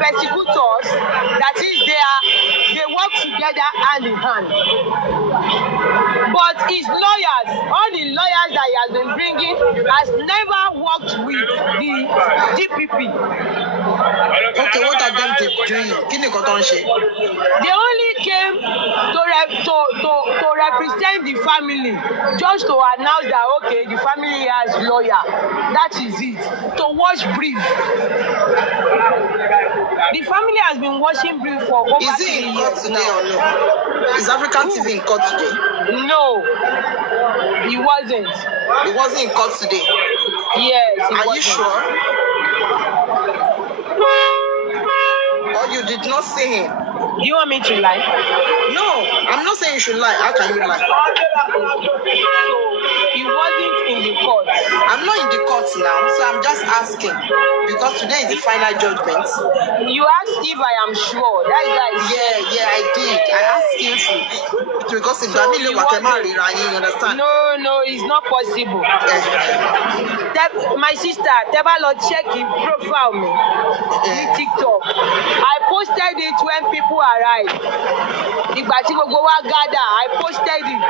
persecutors, that is, they work together hand in hand. But his lawyers, all the lawyers that he has been bringing, has never worked with the DPP. Okay, what are them doing? They only came to represent the family, just to announce that okay, the family has lawyer. That is it. To watch brief. The family has been watching brief for over 3 years. Is it in court today or no? Is African TV in court today? No, he wasn't. He wasn't in court today? Yes, he Are wasn't. you sure? Or you did not see him? Do you want me to lie? No, I'm not saying you should lie. How can you lie? So he wasn't in the court. I'm not in the court now, so I'm just asking. Because today is the final judgment. You asked if I am sure. That's why I said. Yeah, I did. I asked you to. Because if you understand? No, it's not possible. My sister, Tebalo, check his profile me. TikTok. I posted it when people arrived. I posted it.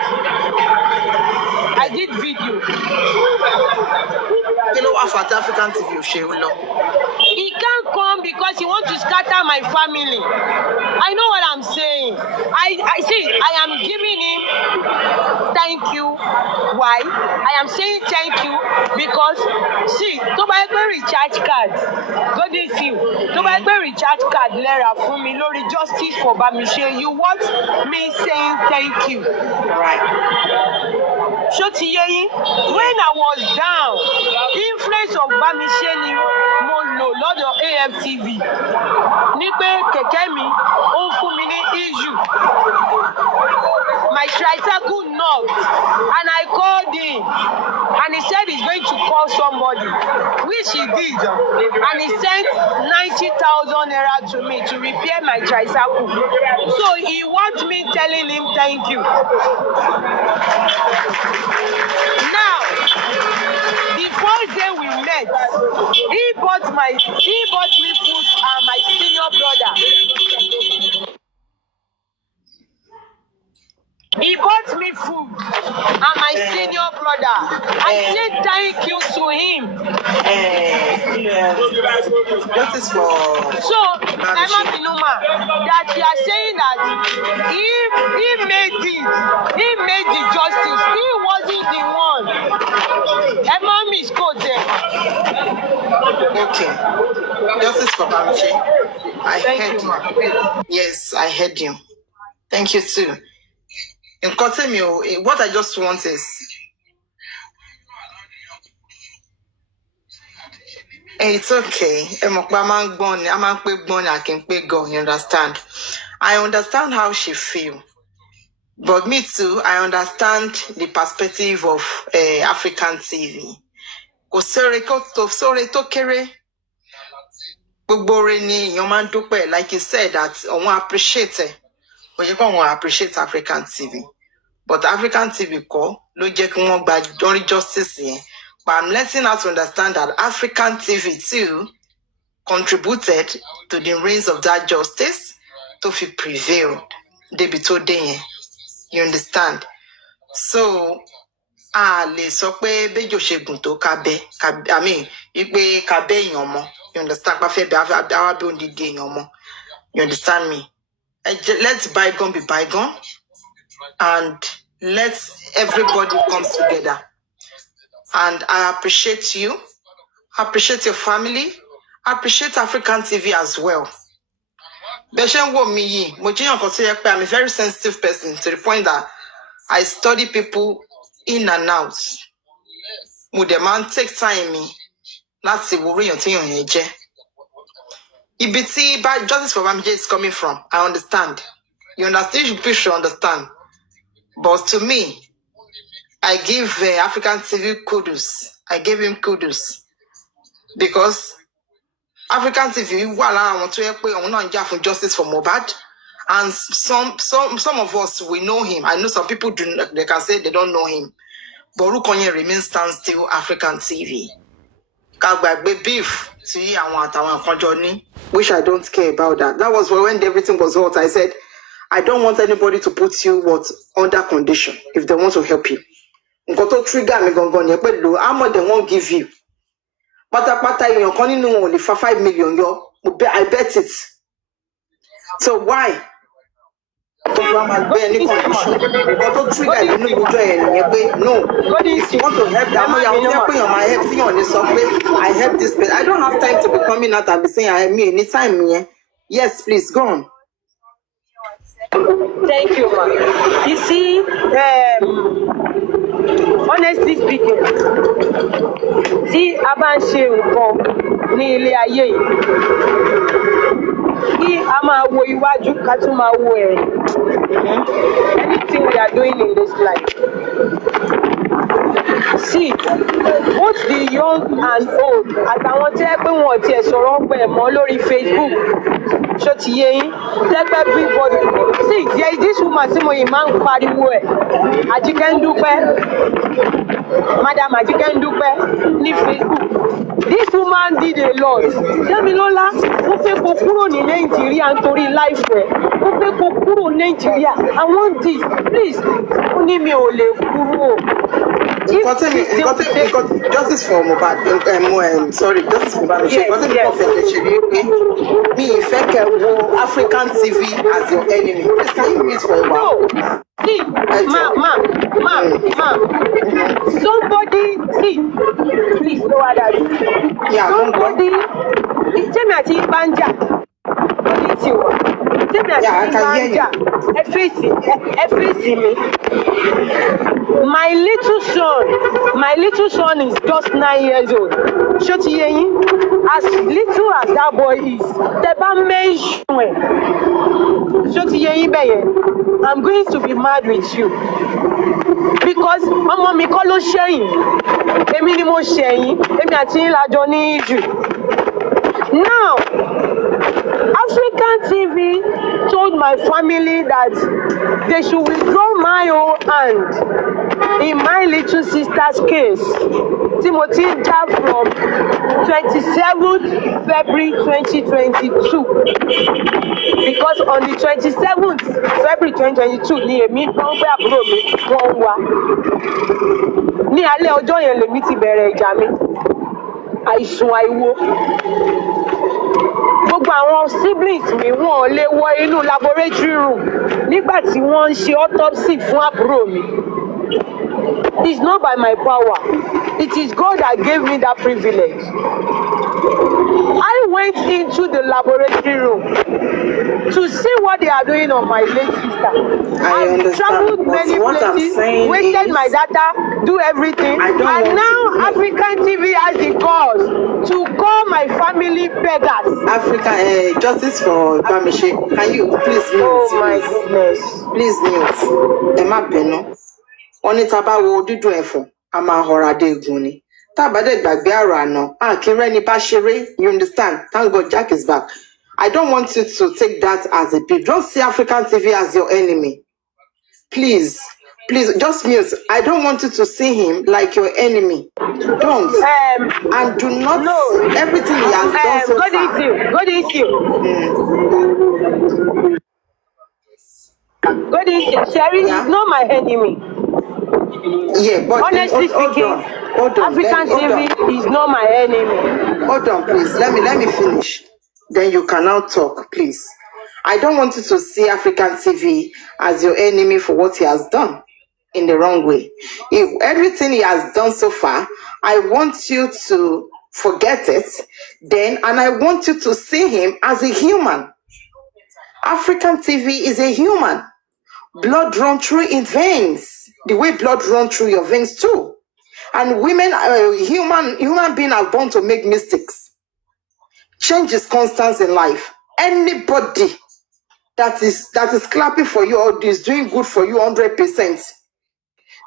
I did video. You know what African TV He can't come because he wants to scatter my family. I know what I'm saying. I see, I am giving him thank you. Why? I am saying thank you because, see, to buy a recharge card. Go this you. To buy a recharge card, Lera, for me, Lord, justice for Bamise. You want me saying thank you. Right. When I was down, influence of Bamise ni mo lò lọ́dọ̀ AFTV ní pé kẹ̀kẹ́ mi ó fún mi ní issue. My tricycle knocked and I called him and he said he's going to call somebody, which he did, and he sent 90,000 naira to me to repair my tricycle. So he wants me telling him thank you. Now, the first day we met, he bought me food and my senior brother. He bought me food and my senior brother. I said thank you to him. That is for... So, Emma Binuma, that you are saying that he made the justice. He wasn't the one. Emma misquoted. Okay. Justice for Bamise. I heard you. Yes, I heard you. Thank you too. In continue, what I just want is it's okay. You understand? I understand how she feel. But me too, I understand the perspective of African TV. Like you said, that I want to appreciate it. But you can't appreciate African TV. But African TV only justice here. But I'm letting us understand that African TV too contributed to the reigns of that justice to prevail. They be told you understand? So let's so bejo shegun to kabe. I mean, ipe kabe yomo. You understand? You understand me? Let's bygone be bygone, and let everybody come together. And I appreciate you. I appreciate your family. I appreciate African TV as well. I'm a very sensitive person to the point that I study people in and out. Would the man take time me? That's the worry on thing. EBT, but justice for Bamise is coming from. I understand. You understand? You should understand. But to me, I give African TV kudos. I gave him kudos. Because African TV, I want to for justice for Mohbad. And some of us, we know him. I know some people they can say they don't know him. But Rukonye remains stand still African TV. Kagba beef, see, I want Johnny. which I don't care about that. That was when everything was hot. I said, I don't want anybody to put you under condition if they want to help you. Nkoto trigger me how much they won't give you. Pata you're calling only for 5 million I bet it. So why? Any condition. Nkoto trigger no. If you want to help that I help this person. I don't have time to be coming out and be saying I have me anytime. Yeah. Yes, please go on. Thank you, ma. You see, honestly speaking, tí a bá ń ṣe nǹkan ní ilé ayé yìí, kí a máa wo iwájú ká tún máa wo ẹ̀yìn. Anything we are doing in this life. See, both the young and old, àtàwọn tí ẹ pé wọn ti ẹ̀ sọ̀rọ̀ pẹ̀ mọ́ lórí Facebook, ṣó ti yé yín, tẹ́pẹ́ everybody. See, there is this woman tí mo yìí máa ń pariwo ẹ̀, Àjíkẹ́ ń dúpẹ́, Madam Àjíkẹ́ ń dúpẹ́ ní Facebook. This woman did a lot. Damilola, ó fẹ́ kó kúrò ní Nàìjíríà nítorí life rẹ̀. Ó fẹ́ kó kúrò Nàìjíríà. I want this, please. Ó ní mi ò lè kúrò. Justice for Mohbad. Sorry, justice for Bamise. Me, if I can African TV as your enemy, can you meet for a while? No. See, ma. Somebody, see, please know what that is. Yeah, somebody, tell me ati banja. Tell me ati banja. Face me. My little son is just 9 years old. Shoti yeyin, as little as that boy is, the ba mention. Shoti yeyin beye. I'm going to be mad with you because ọmọ mi kọ́ ló ṣẹ̀yìn, èmi ni mo ṣẹ̀yìn, èmi àti yín la jọ ní jù. Now, African TV told my family that they should withdraw my own hand in my little sister's case. Timothy Jab from 27th February 2022. Because on the 27th February 2022 ni èmi tó ń gbé àbúrò mi wọ́n wá. Ní alẹ́ ọjọ́ yẹn lèmi ti bẹ̀rẹ̀ ìjà mi. Àìsùn àìwo. Gbogbo àwọn siblings mi wọn ò lè wọ inú laboratory room nígbà tí wọ́n ń ṣe autopsy fún àbúrò mi. It's not by my power. It is God that gave me that privilege. I went into the laboratory room to see what they are doing on my late sister. I've traveled many places, wasted my data, do everything, and now African TV has the cause to call my family beggars. African justice for Bamise. Can you please mute? Oh my goodness! Please mute. Emma Beno. Oni taba wo dudu efun. Ama horade eguni. Tabade gbagbe aro ana. Kinre ni ba sere. You understand? Thank God Jack is back. I don't want you to take that as a beef. Don't see African TV as your enemy. Please, just mute. I don't want you to see him like your enemy. Don't. And do not. No. Everything he has done so far. God is you. God is you. Sherry is not my enemy. Yeah, but honestly speaking, hold on. African TV is not my enemy. Hold on, please. Let me finish. Then you can now talk, please. I don't want you to see African TV as your enemy for what he has done in the wrong way. Everything he has done so far, I want you to forget it, and I want you to see him as a human. African TV is a human. Blood runs through his veins. The way blood runs through your veins too. And women, human beings are born to make mistakes. Change is constant in life. Anybody that is clapping for you or is doing good for you 100%,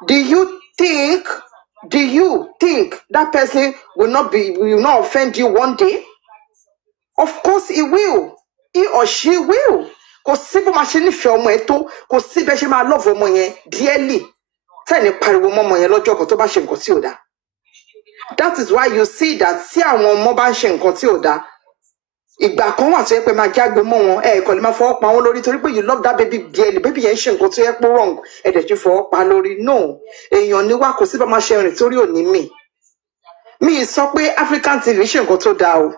do you think that person will not offend you one day? Of course he will. He or she will. Because people machine film eto, because see be ma love omo yen dearly. That is why you see that see àwọn ọmọ bá ń ṣe nǹkan tí ò dá ìgbà kan wà tó yẹ pé máa jágbe mọ́ wọn kò lè máa fọwọ́ pa wọn lórí torí pé you love that baby dearly baby yẹn ṣe nǹkan tó yẹ pé wrong dẹ̀ ti fọwọ́ pa lórí no èèyàn ni wá kò sí bá máa ṣe rìn torí òní mi sọ pé African TV ṣe nǹkan tó dáa o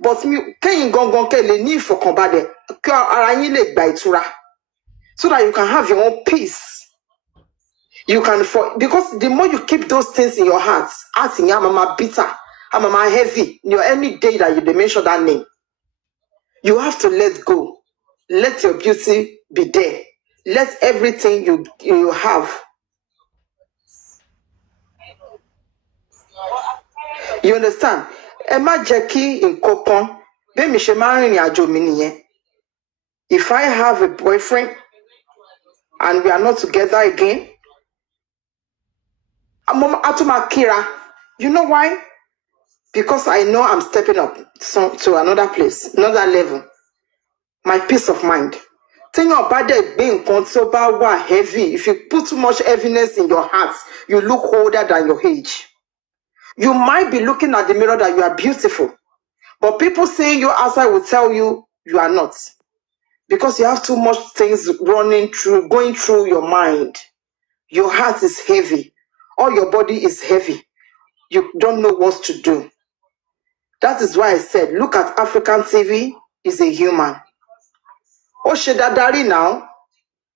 but kẹ́yìn gangan kẹ́ lè ní ìfọ̀kànbalẹ̀ kí ara yín lè gba ìtura so that you can have your own peace. You can because the more you keep those things in your heart in your mama bitter, mama heavy, any day that you mention that name, you have to let go. Let your beauty be there. Let everything you have. You understand? Emma Jackie in Kokon, Baby Shemarin Ajomini. If I have a boyfriend and we are not together again, Atuma Kira, you know why? Because I know I'm stepping up to another place, another level. My peace of mind. Think about it being controllable, heavy. If you put too much heaviness in your heart, you look older than your age. You might be looking at the mirror that you are beautiful, but people saying you outside will tell you you are not. Because you have too much things going through your mind. Your heart is heavy. All your body is heavy. You don't know what to do. That is why I said, look at African TV is a human. Oh, Shedadari now.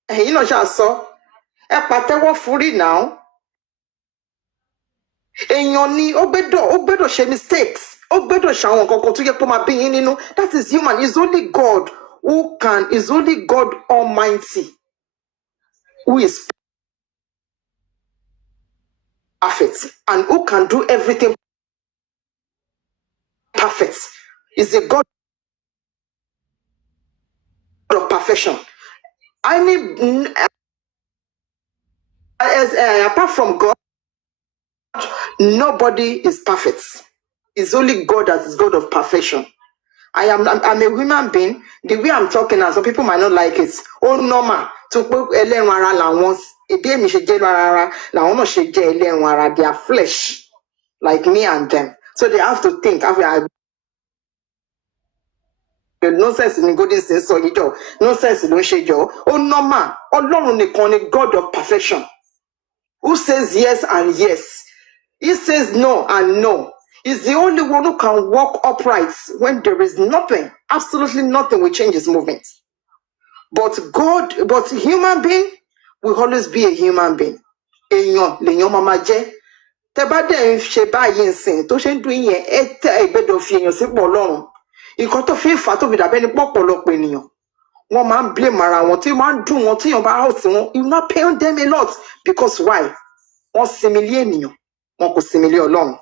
You know, just so. Patewo furi now. Enyoni, obedo she mistakes. Obedo shawon koko to ye poma being, you know. That is human. It's only God is only God Almighty who is perfect and who can do everything perfect. Is a God of perfection. Apart from God, nobody is perfect. It's only God that is God of perfection. I'm a human being. The way I'm talking now, some people might not like it. Oh, normal. To put Elenwara la once. They are flesh, like me and them. So they have to think. Nonsense in good sense, so you do. Nonsense in Joe. Oh, normal. Oh, God of perfection. Who says yes and yes? He says no and no. He's the only one who can walk upright when there is nothing, absolutely nothing will change his movement. But human being will always be a human being. Èèyàn mama jẹ́. Tẹ́ bá dẹ̀ ń ṣe báyìí nsìn tó ṣe ń dún yẹn ìgbẹ́dọ̀ fi èèyàn sípò Ọlọ́run. Nǹkan tó fi ń fà tó fi dàbẹ́ ní pọ̀pọ̀lọpọ̀ ènìyàn. Wọ́n máa ń blame ara wọn tí wọ́n máa ń dùn wọn tí èèyàn bá house wọn. You not pay them a lot because why? Wọ́n simile ènìyàn, wọn kò simile Ọlọ́run.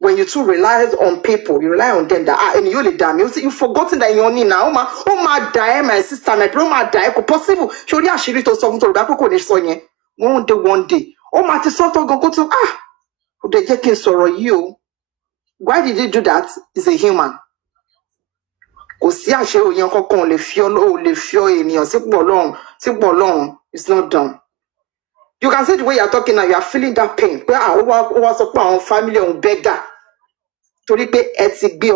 When you too rely on people, you rely on them that and you damn you forgotten that you're now. Oh my die, my sister, my brother, my die, possible. Show you actually to something to that one day. Oh my sister go to they get sorrow you. Why did he do that? He's a human. It's not done. You can see the way you're talking now, you are feeling that pain. What's up on family on beggar? Torí pé ẹ ti gbé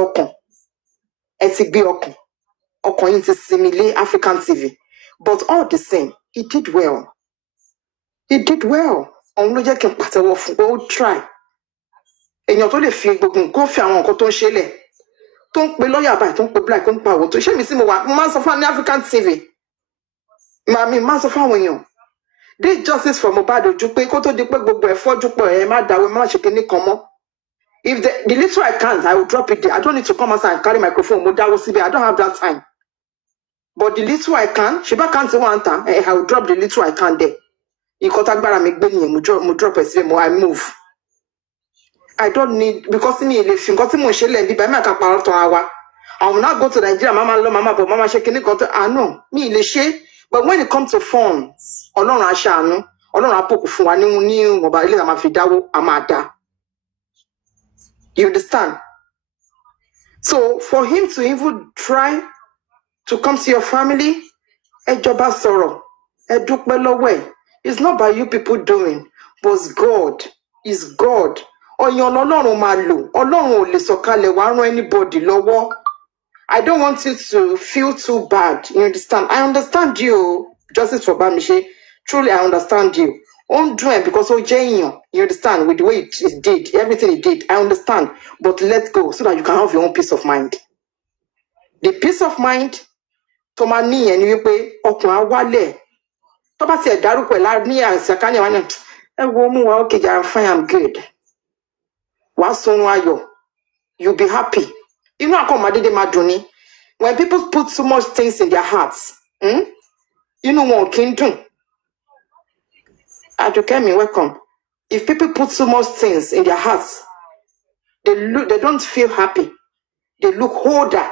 ọkàn yín ti simile African TV, but all the same he did well. Òun ló jẹ́ kí n pàtẹ́wọ́ fún pé ó try. Èèyàn tó lè fi gbogbo nǹkan fi àwọn nǹkan tó ń ṣe lẹ̀ tó ń pe lọ́ọ̀yà báyìí tó ń pe black tó ń pa àwọ̀ tó ṣé mi sí mo wà mo máa ń sọ fún ní African TV màmí máa ń sọ fún àwọn èèyàn this justice for Mohbad ojú pé kó tó di pé gbogbo ẹ̀ fọ́jú pọ̀ ẹ̀ má dáwọ́ má ṣe kinní kan mọ́. If the little I can't, I will drop it there. I don't need to come outside and carry microphone. I don't have that time. But the little I can, Shiba can't say one time. I will drop the little I can there. I move. I don't need because me if you got to I will not go to Nigeria, mama, but mama shaking it. I know me but when it comes to phones, Ọlọ́run aṣàánú, Ọlọ́run apoku fún wa ní mobile ile ma fi dáwó amada. You understand? So for him to even try to come to your family, ẹjọba sọ̀rọ̀, ẹ dúpẹ́ lọ́wọ́ ẹ̀. It's not by you people doing, but God is God. Ọ̀yàn Ọlọ́run máa lò, Ọlọ́run ò lè sọ̀kalẹ̀ wá rán anybody lọ́wọ́. I don't want you to feel too bad. You understand? I understand you, Justice for Bamise. Truly, I understand you. On doing because you understand with the way it did, everything it did. I understand, but let go so that you can have your own peace of mind. The peace of mind, to my knee and you pay okun awale. To ba se daruko la ni ansakanya wa na. Okay, I'm fine, I'm good. You'll be happy. You know, when people put so much things in their hearts, you know what can do. Adjokemi, welcome. If people put so much things in their hearts, they don't feel happy. They look older.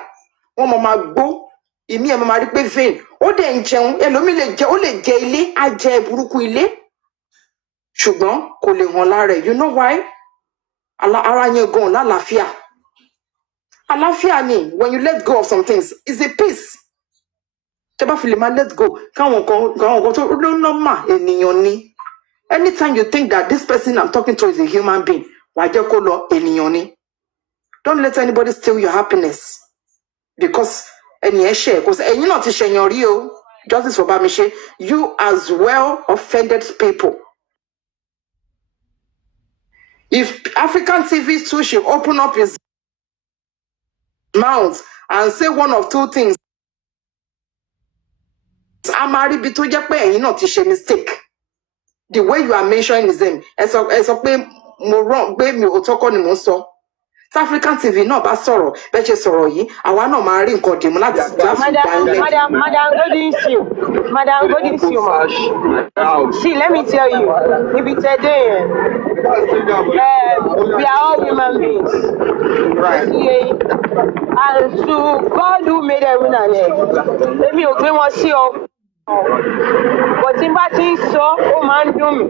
One mama go, imi mama ri pe vein. O de njeun, elomi le je, o le je ile, a je buruku ile. Ṣùgbọ́n kò lè hàn lára ẹ̀. You know why? Ara yẹn gan lálàáfíà. Àlàáfíà ni, when you let go of some things, it's a peace. Tẹ́bá fi lè máa let go. Káwọn kan tó ló normal ènìyàn ni. Anytime you think that this person I'm talking to is a human being, wàá jẹ́ kó lọ ènìyàn ni. Don't let anybody steal your happiness. Because ẹnìyẹn ṣe kò sí ẹ̀yin náà ti ṣẹ̀yàn rí o. Justice for Bamise, you as well offended people. If African TV too should open up his mouth and say one of two things, a máa rí ibi tó jẹ́ pé ẹ̀yin náà ti ṣe mistake. The way you are mentioning his name, ẹ sọ pé mo wrong, pé mi ò tọ́kọ́ ni mo sọ. African TV náà bá sọ̀rọ̀ bẹ́ẹ̀ ṣe sọ̀rọ̀ yìí, àwa náà máa rí nǹkan dìmú láti Madam Godin, see, let me tell you, if it's a day, we are all human beings. Right. And to God who made heaven and earth, let me open one see up. But in bá ti sọ, ó máa ń dùn mí.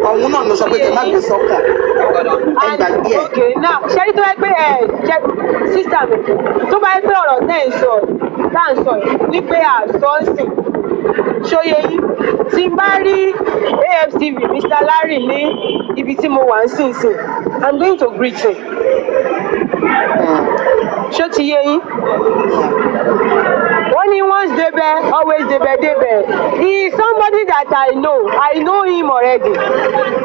Ọ̀hún náà ló sọ pé kí n má gbé sọ́kàn. Ẹ gbàgbé ẹ̀. Okay, now, ṣé ní tó bá pé sísá mi, tó bá pé ọ̀rọ̀ tẹ́ ń sọ, tá ń sọ ní pé àsọ́nsìn, ṣóyè yìí, tí n bá rí AFTV Mr. Larry ní ibi tí mo wà ń sìn, I'm going to greet him. Ṣó ti yé yín? Only once débẹ̀, always débẹ̀. He is somebody that I know him already.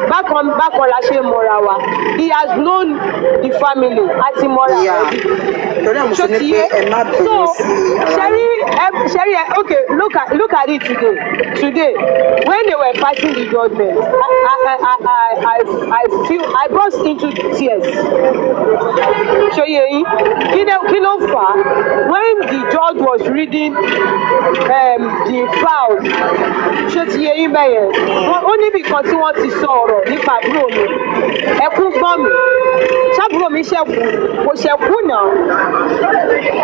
Bákan la ṣe mọ̀ra wa. He has known the family àti mọ̀ra already. So Sherry, okay, look at it today. When they were passing the judgment, I burst into tears. So kí ló fà á? When the judge was reading the files, ṣó ti yé yín bẹ́yẹn? Ó níbi kan tí wọ́n ti sọ ọ̀rọ̀ nípa àbúrò mi. Ẹkún gbọ́n mi. Ṣàbúrò mi ṣẹ̀kú? Kò ṣẹ̀kú náà.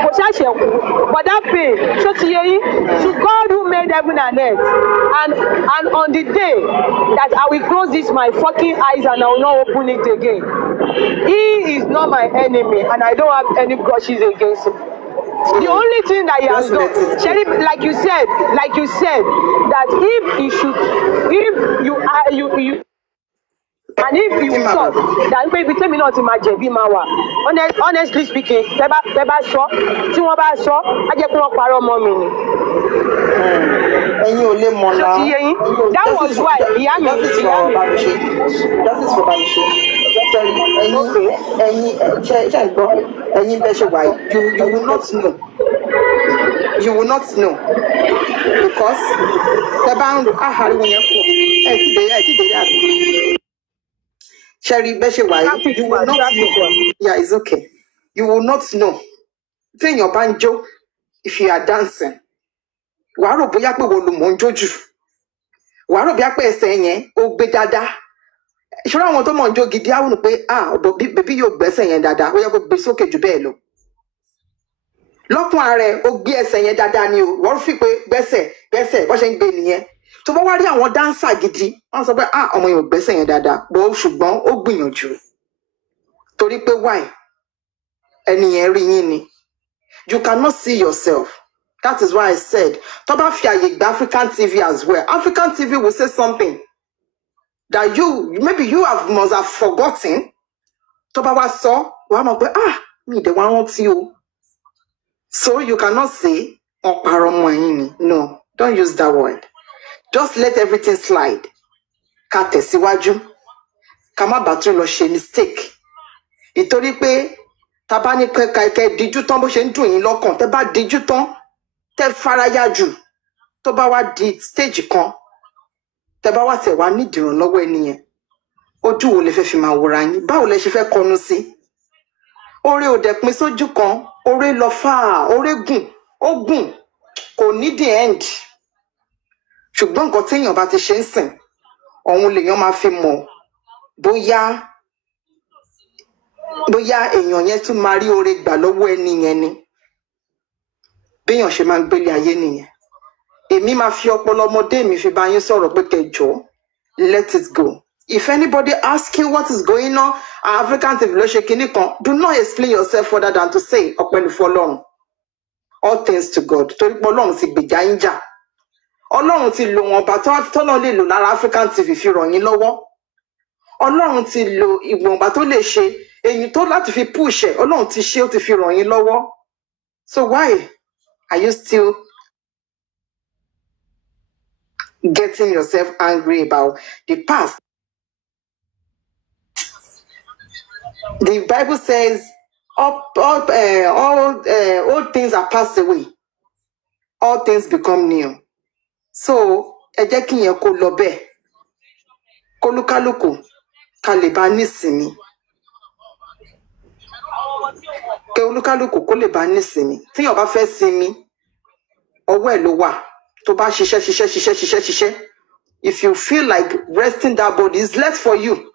Kò ṣàṣẹ̀kú. But that pain, ṣó ti yé yín? To God who made heaven and earth, and on the day that I will close this my fucking eyes and I will not open it again, he is not my enemy and I don't have any grudges against him. The only thing that he has done, Sherry, like you said, that if you and if you thought that maybe tell me not in my JB Mawa, honestly speaking, tẹ́bá sọ, tí wọ́n bá sọ, á jẹ́ kí wọ́n parọ́ mọ́ mi ni. Ẹ̀yin ò lè mọ̀ náà. That was why ìyá mi. Justice for Bamise. Ẹ̀yin bẹ́ẹ̀ ṣe wà yìí, you will not know. You will not know because tẹ́bá ń lo àhàríwò yẹn kù, ẹ̀ ti dé àbí. Sherry, you will not know. Yeah, it's okay. You will not know. Then your banjo, if you are dancing. Wàá bóyá pé wo ló mọ̀ ń jó jù. Wàá rò bóyá pé ẹsẹ̀ yẹn ó gbé dáadáa. Ìṣòro àwọn tó mọ̀ ń jó gidi á wùn pé bèbí yóò gbẹ́sẹ̀ yẹn dáadáa, ó yẹ kó gbé sókè jù bẹ́ẹ̀ lọ. Lọ́kùn ààrẹ ó gbé ẹsẹ̀ yẹn dáadáa ni o. Wọ́n fi pé gbẹ́sẹ̀ bó ṣe ń gbé nìyẹn. Tó bá wá rí àwọn dáńsà gidi, wọ́n sọ pé ọmọ yẹn ò gbẹ́sẹ̀ yẹn dáadáa, ṣùgbọ́n ó gbìyànjú. Torí pé why? Ẹni yẹn rí yín ni. You cannot see yourself. That is why I said, tó bá fi àyè gba African TV as well. African TV will say something that maybe you must have forgotten. Tó bá wá sọ, wàá mọ̀ pé mi ìdẹ̀ wá rántí o. So you cannot say, no, don't use that word. Just let everything slide. Ká tẹ̀síwájú. Ká má bàa tún lọ ṣe mistake. Ìtorí pé tá bá ní kẹ́ díjú tán bó ṣe ń dùn yín lọ́kàn, tẹ́ bá díjú tán, tẹ́ faraya jù, tó bá wá di stage kan, tẹ́ bá wá tẹ̀ wá nídìí ìrànlọ́wọ́ ẹnìyẹn. Ojú wo lẹ fẹ́ fi máa wòra yín? Báwo lẹ ṣe fẹ́ kọnu sí? Oore ò dẹ̀ pín sójú kan, oore lọ fà, oore gùn, ó gùn, kò ní the end. Ṣùgbọ́n nǹkan tí èèyàn bá ti ṣe ń sìn, òun lèèyàn máa fi mọ̀ bóyá èèyàn yẹn tún máa rí oore gbà lọ́wọ́ ẹni yẹn ni. Béèyàn ṣe máa ń gbélé ayé nìyẹn. Èmi máa fi ọpọlọ ọmọdé mi fi bá yín sọ̀rọ̀ pé kẹjọ, let it go. If anybody asks you what is going on, African TV ló ṣe kinní kan, do not explain yourself further than to say ọpẹ́ ni fọ́lọ́run. All thanks to God. Torí pé Ọlọ́run ti gbèjà yín jà. Ọlọ́run ti lo wọn ọba tọ́lọ́ lè lò lára African TV fi ràn yín lọ́wọ́. Ọlọ́run ti lo ìwọ̀nba tó lè ṣe, èyí tó láti fi push ẹ̀, Ọlọ́run ti ṣe ó ti fi ràn yín lọ́wọ́. So why are you still getting yourself angry about the past? The Bible says all things are passed away. All things become new. So, ẹ jẹ́ kí yẹn kó lọ bẹ́ẹ̀. Kólúkálùkù ká lè bá nísinmi. Kólúkálùkù kó lè bá nísinmi. Tíyàn bá fẹ́ sinmi, ọwọ́ ẹ̀ ló wà. Tó bá ṣiṣẹ́. If you feel like resting that body, is left for you.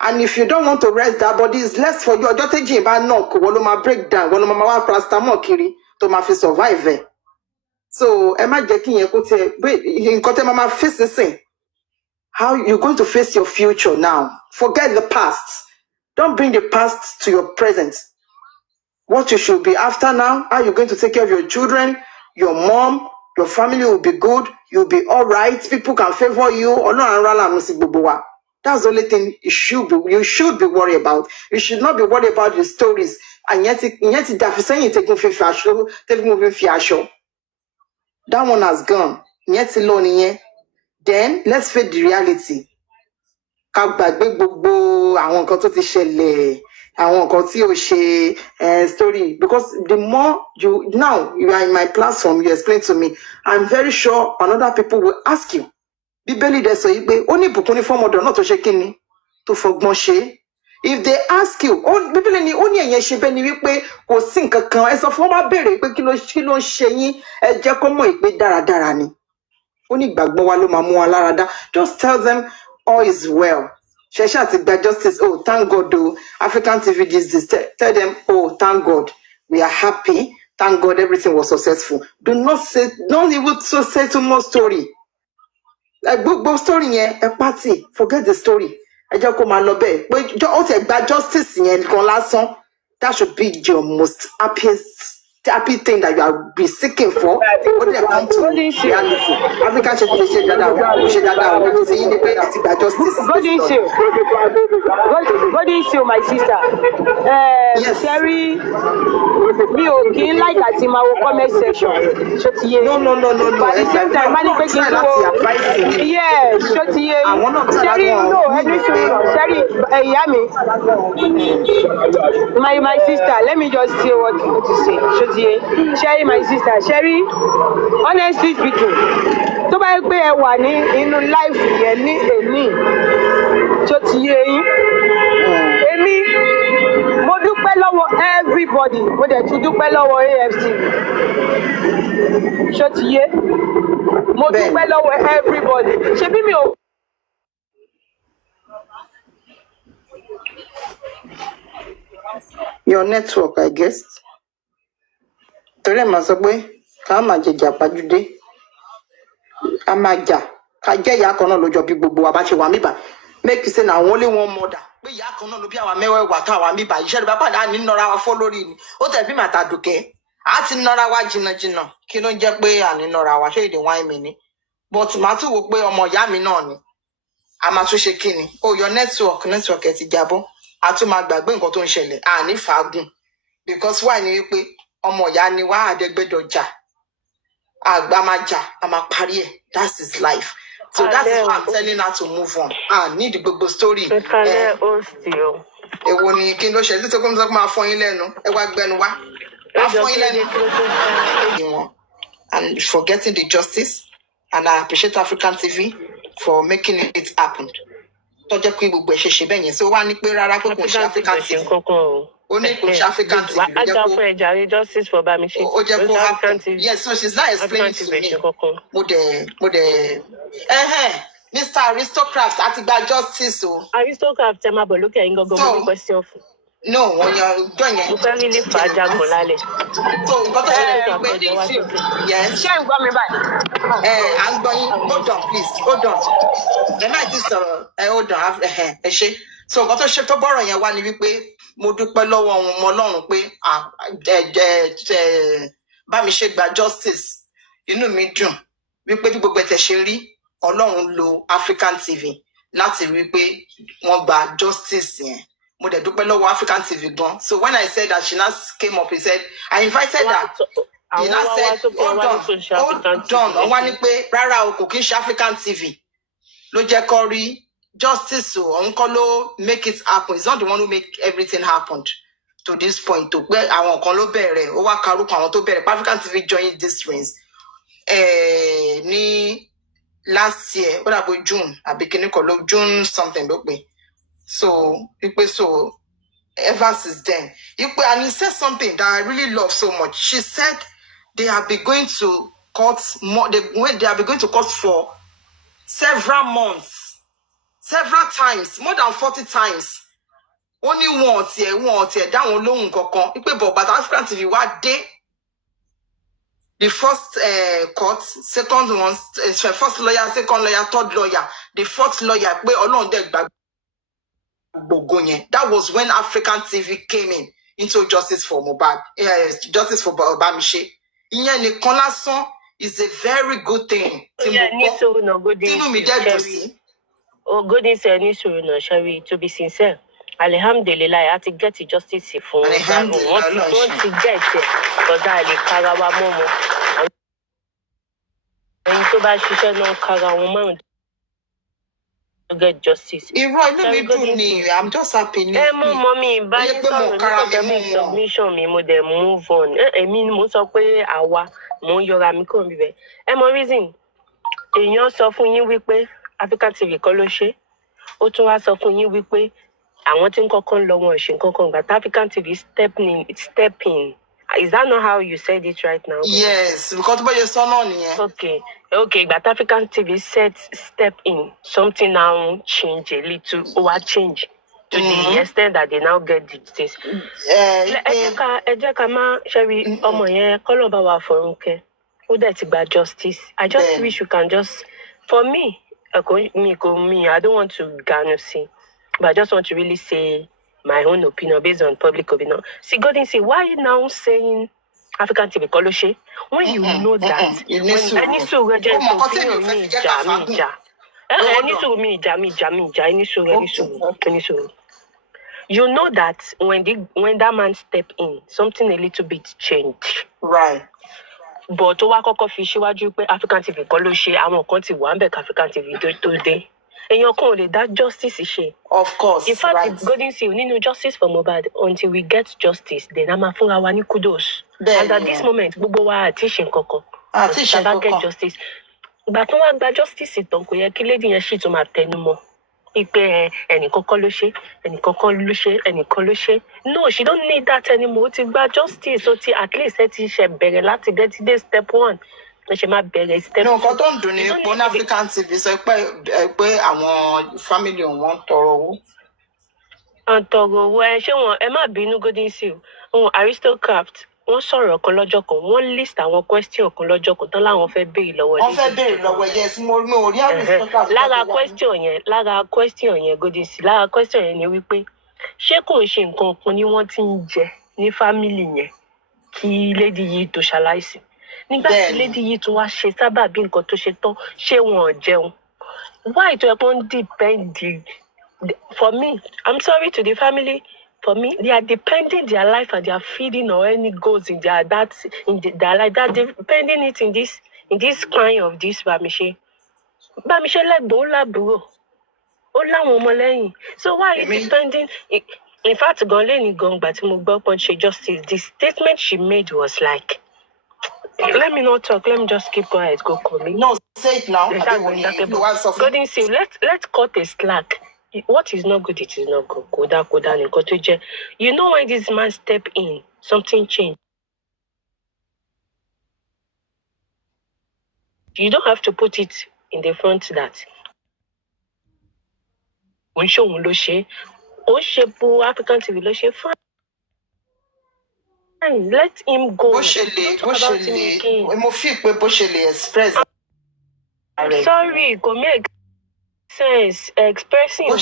And if you don't want to rest that body, is left for you. Ọjọ́ tẹ́jì bá knock, wọ́n ló máa break down, wọ́n ló máa wá paracetamol kiri tó máa fi survive ẹ̀. So ẹ má jẹ́ kí yẹn kó tiẹ̀ nǹkan tẹ́ máa face nísìn. How you going to face your future now? Forget the past. Don't bring the past to your present. What you should be after now, how you going to take care of your children, your mom, your family will be good, you'll be all right, people can favor you. That's the only thing you should be worried about. You should not be worried about the stories. And yet that one has gone. Then let's face the reality. Ká gbàgbé gbogbo àwọn nǹkan tó ti ṣẹlẹ̀, àwọn nǹkan tí ó ṣe story. Because the more you are in my platform, you explain to me, I'm very sure another people will ask you. Bíbélì dẹ̀ sọ yìí pé ó ní ìbùkún ní fọ́mọdọ̀ náà tó ṣe kí ni tó fọgbọ́n ṣe. If they ask you, Bíbélì ni ó ní ẹ̀yẹn ṣe bẹ́ẹ̀ ni wípé kò sí nǹkan kan, ẹ sọ fún wọn bá béèrè pé kí ló ń ṣe yín, ẹ jẹ́ kó mọ̀ ìpè dáradára ni. Ó ní ìgbàgbọ́ wa ló máa mú wa lára dá. Just tell them all is well. Ṣẹ̀ṣẹ̀ àti gba justice, oh thank God o, African TV did this. Tell them, oh thank God, we are happy, thank God everything was successful. Don't even say too much story. Gbogbo story yẹn ẹ pàtì, forget the story. Ẹ jẹ́ kó máa lọ bẹ́ẹ̀ pé ó ti gba justice yẹn kan lásán. That should be your most happy thing that you are be seeking for. What they come to reality. African ṣe dáadáa o, ṣe dáadáa o. Ṣe yín ni pé ẹ ti gba justice. God is you, my sister. Yes. Sherry, mi ò kí ń like àti máa wo comment section. Ṣó ti yé? No. But at the same time, má ní pé kí n tó wo. Yes, ṣó ti yé. Sherry, no, ẹni sùúrù. Sherry, ìyá mi. My sister, let me just say what to say. Ṣó ti yé? Sherry, my sister. Sherry, honestly speaking, tó bá yẹ pé ẹ wà ní inú life yẹn ní èní, ṣó ti yé yín? Èmi, mo dúpẹ́ lọ́wọ́ everybody, mo dẹ̀ tún dúpẹ́ lọ́wọ́ AFTV. Ṣó ti yé? Mo dúpẹ́ lọ́wọ́ everybody. Ṣebí mi ò. Your network, I guess. Torí ẹ̀ máa sọ pé ká máa jẹjà pàjùdé. A máa jà. Ká jẹ́ ìyá kan náà lójọ bí gbogbo wa bá ṣe wà míbà. Make you say na only one mother. Pé ìyá kan náà ló bí àwa mẹ́wẹ̀ẹ̀wá tó àwa míbà. Iṣẹ́ rẹ̀ bá ní nọra wa fọ́ lórí ni. Ó tẹ̀ bí màtà dùkẹ́. A ti nọra wa jìnnàjìnnà. Kí ló ń jẹ́ pé àní nọra wa? Ṣé èdè wáìn mi ni? But màá tún wò pé ọmọ ìyá mi náà ni. A máa tún ṣe kí ni? Oh, your network ẹ̀ ti jábọ́. A tún máa gbàgbé nǹkan tó ń ṣẹlẹ̀. Àní fàágùn. Because why ni wípé ọmọ ìyá ni wá àdẹ́gbẹ́dọ̀ jà àgbà máa jà a máa parí ẹ̀. That's his life. So that is why I'm telling her to move on. Need gbogbo story. Èwo ni kí n ló ṣe títí kó máa fọ́ yín lẹ́nu ẹ wá gbẹnu wá. Máa fọ́ yín lẹ́nu. And for getting the justice, and I appreciate African TV for making it happen. Tó jẹ́ pé gbogbo ẹ̀ ṣe bẹ́ẹ̀ yẹn. So wá ní pé rárá pé kò ṣe African TV. Ó ní kò ṣe African TV. Ó jẹ́ kó justice for Bamise. Ó jẹ́ kó happen. Yes, so she's not explaining to me. Mo dẹ̀ Mr. Aristocrat àti gba justice o. Aristocrat ẹ máa bọ̀ lókè ẹ̀yin gangan mo ní question fún. No, wọ́n yan ọjọ́ yẹn. Mo fẹ́ rí lè fà á jagun lálẹ́. So nǹkan tó ṣẹlẹ̀ pé yes. Ṣé ń gbọ́ mi báyìí? À ń gbọ́ yín. Hold on please, hold on. Ẹ má ti sọ̀rọ̀ hold on ẹ ṣe. So nǹkan tó ṣe tó bọ́rọ̀ yẹn wá ni wípé mo dúpẹ́ lọ́wọ́ ọmọ Ọlọ́run pé Bamise gba justice. Inú mi dùn wípé bí gbogbo ẹ̀ tẹ̀ ṣe rí Ọlọ́run lo African TV láti rí pé wọ́n gba justice yẹn. Mo dẹ̀ dúpẹ́ lọ́wọ́ African TV gan. So when I said that, she now came up, he said, I invited her. He now said, hold on. Wọ́n wá ní pé rárá o kò kí n ṣe African TV. Ló jẹ́ kó rí justice o, òun kọ́ ló make it happen. He's not the one who make everything happen to this point. To pé àwọn kan ló bẹ̀rẹ̀, ó wá karùkù àwọn tó bẹ̀rẹ̀. African TV joined this race. Ní last year, what about June? Àbí kíní kan ló June something ló pé. So ever since then, and he said something that I really love so much. She said they have been going to court more. They have been going to court for several months, several times, more than 40 times. Only once here, down long kokon. But African TV what day? The first court, second one, first lawyer, second lawyer, third lawyer, the fourth lawyer. That was when African TV came into justice for Mohbad, justice for Bamise. Ìyẹn nìkan lásán is a very good thing. Tínú mi dẹ̀ dùn sí. Good news, no, Sherry, to be sincere. Alhamdulillah, I had to get justice for Alhamdulillah, want to get it. Because I karawa momo. And to ba ṣiṣẹ́ náà karawa momo. To get justice. I'm just happy. Mommy, by submission me, mo dey move on. Mo sọ pé àwa mo yọra mi kò níbẹ̀. Mo reason. Èèyàn sọ fún yín wípé African TV kọ́ ló ṣe. Ó tún wá sọ fún yín wípé àwọn tí ń kọ́kọ́ lọ wọn ṣe nǹkan kan African TV step in. Is that not how you said it right now? Yes, because your son on here. Okay, but African TV step in. Something now change a little, or change to the extent that they now get justice. Sherry, justice. I just wish you can just, for me, I don't want to garner see, but I just want to really say my own opinion based on public opinion. See, God didn't say, why are you now saying African TV Koloshe? When you know that, any so you know that when that man step in, something a little bit changed. Right. But to wa kọ́kọ́ fi síwájú pé African TV Koloshe, àwọn kan ti wà ńbẹ̀ African TV today. Èèyàn kan ò lè dá justice ṣe. Of course. In fact, right. Golden Seal, justice for Mohbad until we get justice, then I'm a fúnra wa ní kudos. And at this moment, gbogbo wa àti ṣe nǹkan kan. Get justice. But no one gba justice ìtàn kò yẹ kí lady yẹn ṣì tún máa tẹnu mọ́. Ipe ẹnìkan kọ́ ló ṣe, ẹnìkan ló ṣe. No, she don't need that anymore. Ó ti gba justice, ó ti at least ẹ ti ṣe bẹ̀rẹ̀ láti get step 1. Ṣe máa bẹ̀rẹ̀ step 2. No, nǹkan tó ń dùn ní pọ́n African TV sọ pé àwọn family wọn tọrọ owó. Tọrọ owó ṣé ẹ má bínú Golden Seal. Aristocrat wọ́n sọ̀rọ̀ kan lọ́jọ́ kan, wọ́n list àwọn question kan lọ́jọ́ kan tán láwọn fẹ́ béèrè lọ́wọ́. Wọ́n fẹ́ béèrè lọ́wọ́ yes mo rí Aristocrat. Lára question yẹn Golden Seal, lára question yẹn ni wípé ṣé kò ń ṣe nǹkan kan ni wọ́n ti ń jẹ ní family yẹn kí lady yìí tó ṣaláìsí. Nígbà tí lady yìí tún wá ṣe sábà bí nǹkan tó ṣe tán ṣé wọn ò jẹun. Why tó ẹ pọ́n depend for me, I'm sorry to the family for me, they are depending their life and their feeding or any goals in their their life. They're depending it in this kind of this Bamise. Bamise let Bola bro. So why are you depending? In fact, justice. The statement she made was like, let me not talk. Let me just keep quiet. Go call me. No, say it now. Golden Seal, let's cut a slack. What is not good, it is not good. You know when this man step in, something changed. You don't have to put it in the front that African TV fine, let him go. Sorry, go make sense. Expressing you are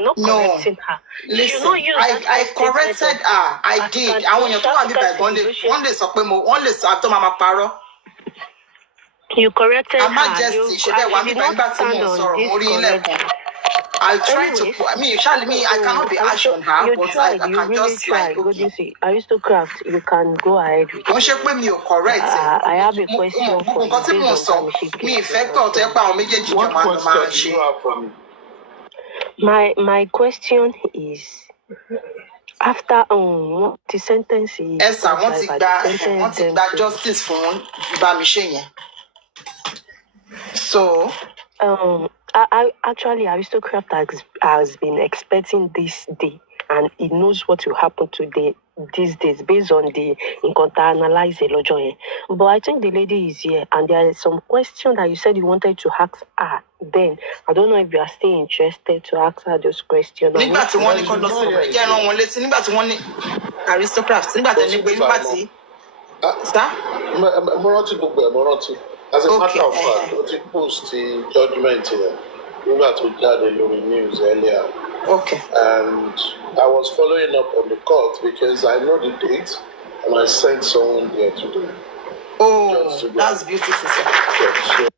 not correcting her. Listen, I corrected her. I did. I want you to you corrected her. You did not stand on this. I try to. I cannot be harsh on her, but I can just like, okay. Aristocrat, you can go ahead. I have a question for you. What question do you have for me? My question is, after the sentence is justice for Bamise. So I actually Aristocrat has been expecting this day, and he knows what will happen today these days based on the encounter analyze a lot. But I think the lady is here, and there is some question that you said you wanted to ask her. Then I don't know if you are still interested to ask her those questions. Aristocrat. As a matter of fact, what it post the judgment here, we got to gather the news earlier. Okay. And I was following up on the court because I know the date and I sent someone there today. Oh, that's beautiful. Yes,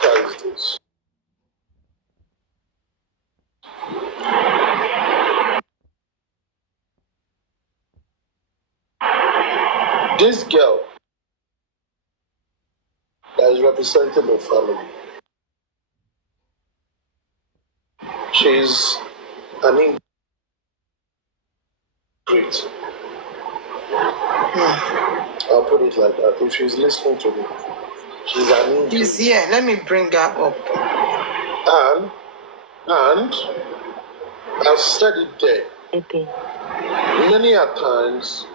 what is this? This girl that is representing the family, she's an ingrate. I'll put it like that. If she's listening to me, she's an ingrate. She's here. Let me bring her up. And I've said it there. Okay. Many a times,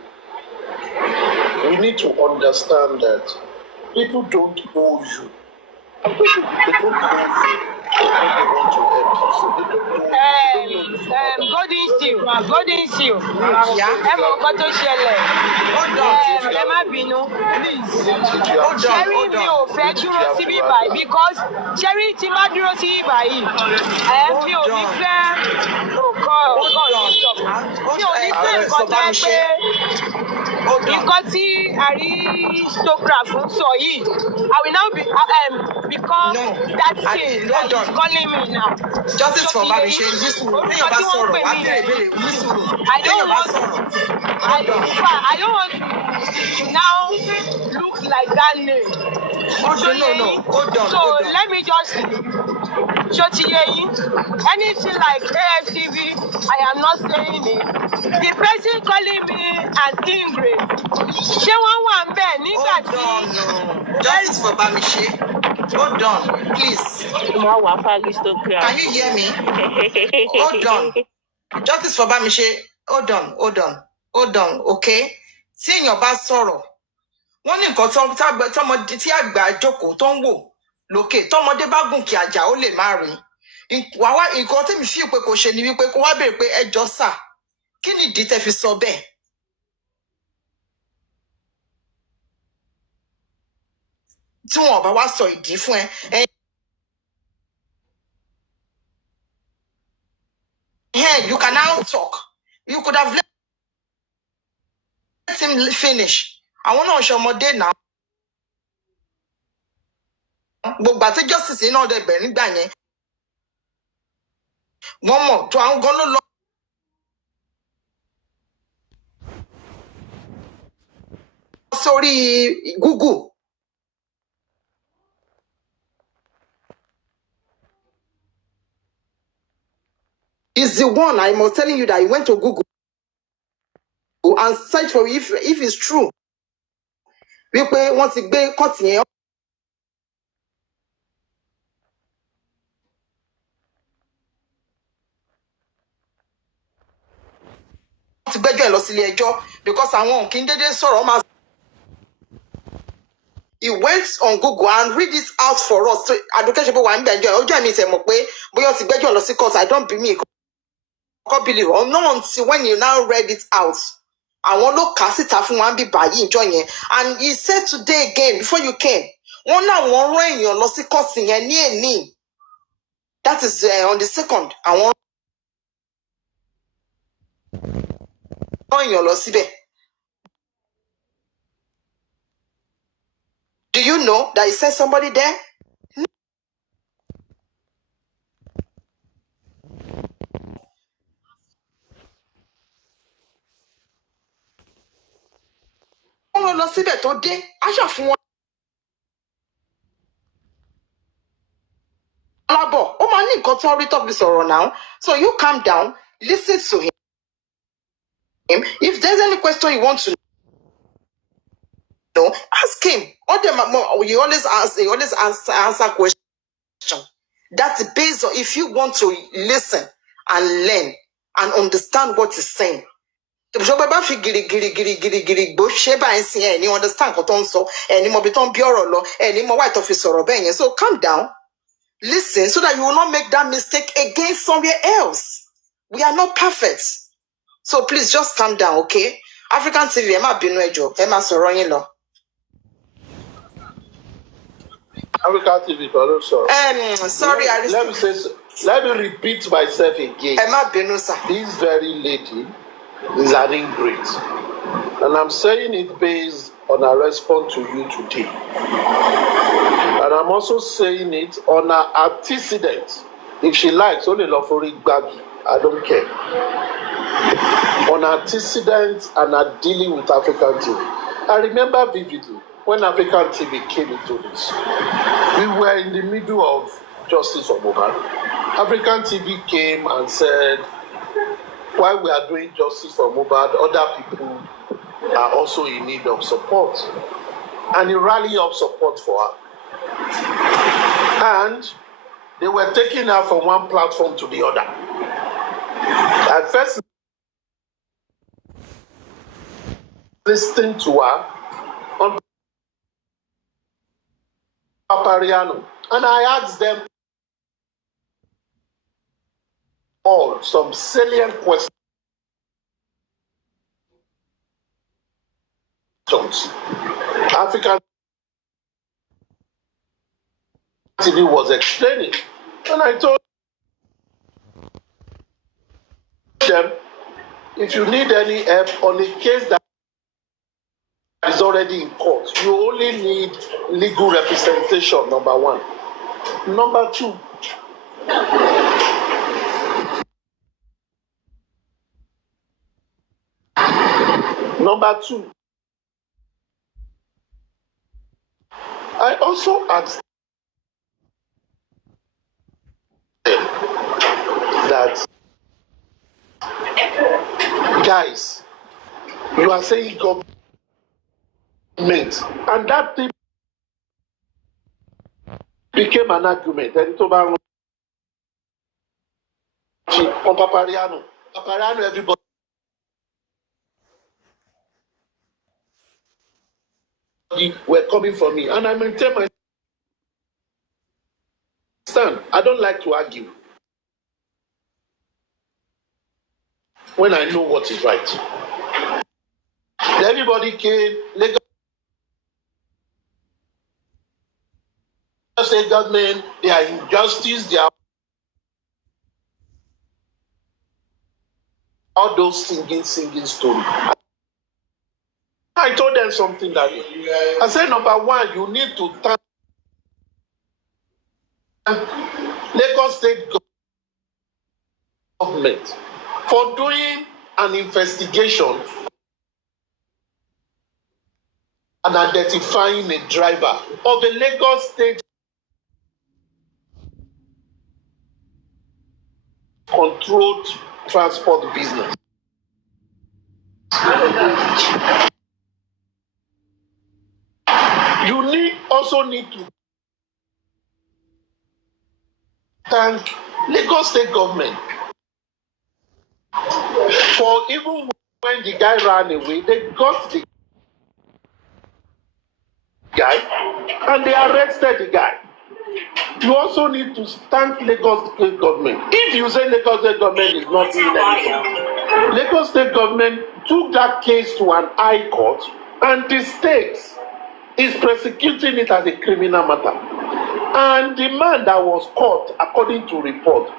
we need to understand that people don't owe you. They don't owe you. They want to help you. So they don't owe you. Golden Seal. Cherry mi ò fẹ́ dúró síbí báyìí because Cherry ti má dúró síbí báyìí. Mi ò ní fẹ́ nǹkan nǹkan tí Aristocrat sọ yìí. I will now become that thing that is calling me now. Justice for Bamise. I don't want to now look like that name. So let me just anything like AFTV, I am not saying it. The person calling me an ingrate. Justice for Bamise. Hold on, please. Can you hear me? Hold on. Justice for Bamise. Hold on, okay? Tí èèyàn bá sọ̀rọ̀, wọ́n ní nǹkan tọ́mọdé tí àgbà jókòó tó ń wò lókè, tọ́mọdé bá gùnkè àjà ó lè má rí. Nǹkan tẹ́mi fi pé kò ṣe ni wípé kó wá béèrè pé ẹjọ́ sà, kí ni ìdí tẹ́ fi sọ bẹ́ẹ̀? Tí wọn bá wá sọ ìdí fún ẹ. You can now talk. You could have let him finish. I want to show more day now. gbogbo àti justice iná ọdẹ bẹ̀rẹ̀ nígbà yẹn wọ́n mọ̀ tó àwọn gan ló lọ sórí Google is the one I was telling you that he went to Google and search for if it's true wípé wọ́n ti gbé kọ́ọ̀tì yẹn ti gbẹ́jọ́ ẹ̀ lọ sílé ẹjọ́ because àwọn kì í dédé sọ̀rọ̀ máa. He went on Google and read it out for us. So education people wà ń bẹ̀jọ́ ọjọ́ ẹ̀mí tẹ̀ mọ̀ pé bóyá ti gbẹ́jọ́ lọ sí court. I don't believe or not until when you now read it out. Àwọn ló kà á síta fún wa ń bí báyìí ìjọ yẹn. And he said today again before you came wọ́n láwọn rán èèyàn lọ sí court yẹn ní èní. That is on the 2nd. Àwọn rán èèyàn lọ síbẹ̀. Do you know that he sent somebody there? Wọ́n lọ síbẹ̀ tó dé, aṣọ fún wọn. Alábọ̀, ó máa ní nǹkan tó rí tó fi sọ̀rọ̀ now. So you calm down, listen to him. If there's any question you want to know, ask him. He always answer questions. That's based on if you want to listen and learn and understand what he's saying. Ìjọba bá fi gìrìgìrì gbó ṣé báyìí sí ẹ̀ ní understand nǹkan tó ń sọ ẹ̀ ní mọ ibi tó ń bí ọ̀rọ̀ lọ ẹ̀ ní mọ wáyé tó fi sọ̀rọ̀ bẹ́ẹ̀ yẹn. So calm down, listen so that you will not make that mistake again somewhere else. We are not perfect. So please just calm down, okay? African TV, ẹ má bínú ẹ jọ̀ọ́, ẹ má sọ̀rọ̀ yín lọ. African TV, sorry, let me repeat myself again. Ẹ má bínú, sir. This very lady is an ingrate. And I'm saying it based on her response to you today. And I'm also saying it on her antecedents. If she likes, only love for it baggy. I don't care. On her antecedents and her dealing with African TV. I remember vividly when African TV came into this. We were in the middle of Justice for Mohbad. African TV came and said, while we are doing justice for Mohbad, other people are also in need of support. And a rally of support for her. And they were taking her from one platform to the other. At first, listening to her on Papariano. And I asked them all some salient questions. African TV was explaining. And I told them, if you need any help on a case that is already in court, you only need legal representation, number one. Number two, I also asked them that, guys, you are saying government, and that thing became an argument. And on Papariano, everybody were coming for me, and I maintain my stand. I don't like to argue when I know what is right. Everybody came, Lagos State government, they are injustice, they are all those singing stories. I told them something that day. I said, number one, you need to thank Lagos State government for doing an investigation and identifying a driver of a Lagos State controlled transport business. You also need to thank Lagos State government for even when the guy ran away, they got the guy and they arrested the guy. You also need to thank Lagos State government. If you say Lagos State government is not doing anything, Lagos State government took that case to an high court and the state is prosecuting it as a criminal matter. And the man that was caught, according to report,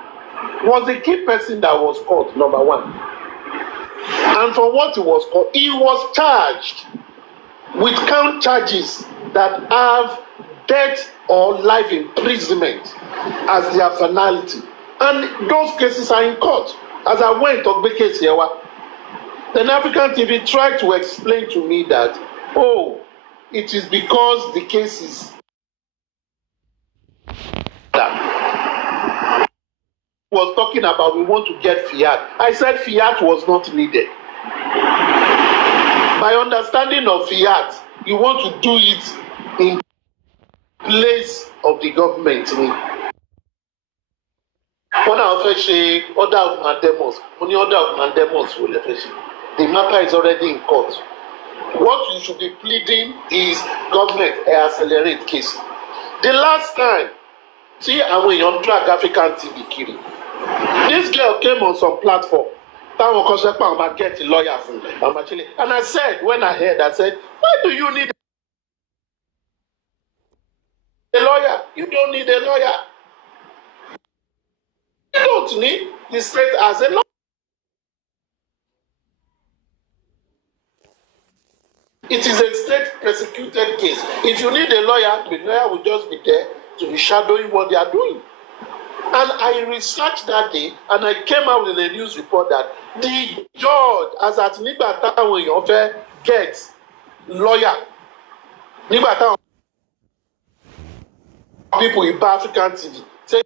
was the key person that was caught, number one. And for what he was caught, he was charged with count charges that have death or life imprisonment as their finality. And those cases are in court. As I went to the case here, then African TV tried to explain to me that, oh, it is because the case is that was talking about we want to get fiat. I said fiat was not needed. My understanding of fiat, you want to do it in place of the government. When I say other demos, only other demos will the matter is already in court. What you should be pleading is government accelerate case. The last time, see, I went on track African TV Kiri. This girl came on some platform. That get a lawyer from them. And I said, when I heard, I said, why do you need a lawyer? You don't need a lawyer. You don't need the state as a lawyer. It is a state prosecuted case. If you need a lawyer, the lawyer will just be there to be shadowing what they are doing. And I researched that day and I came out with a news report that the judge, as at nígbà táwọn èèyàn fẹ́ get lawyer, nígbà táwọn people in African TV saying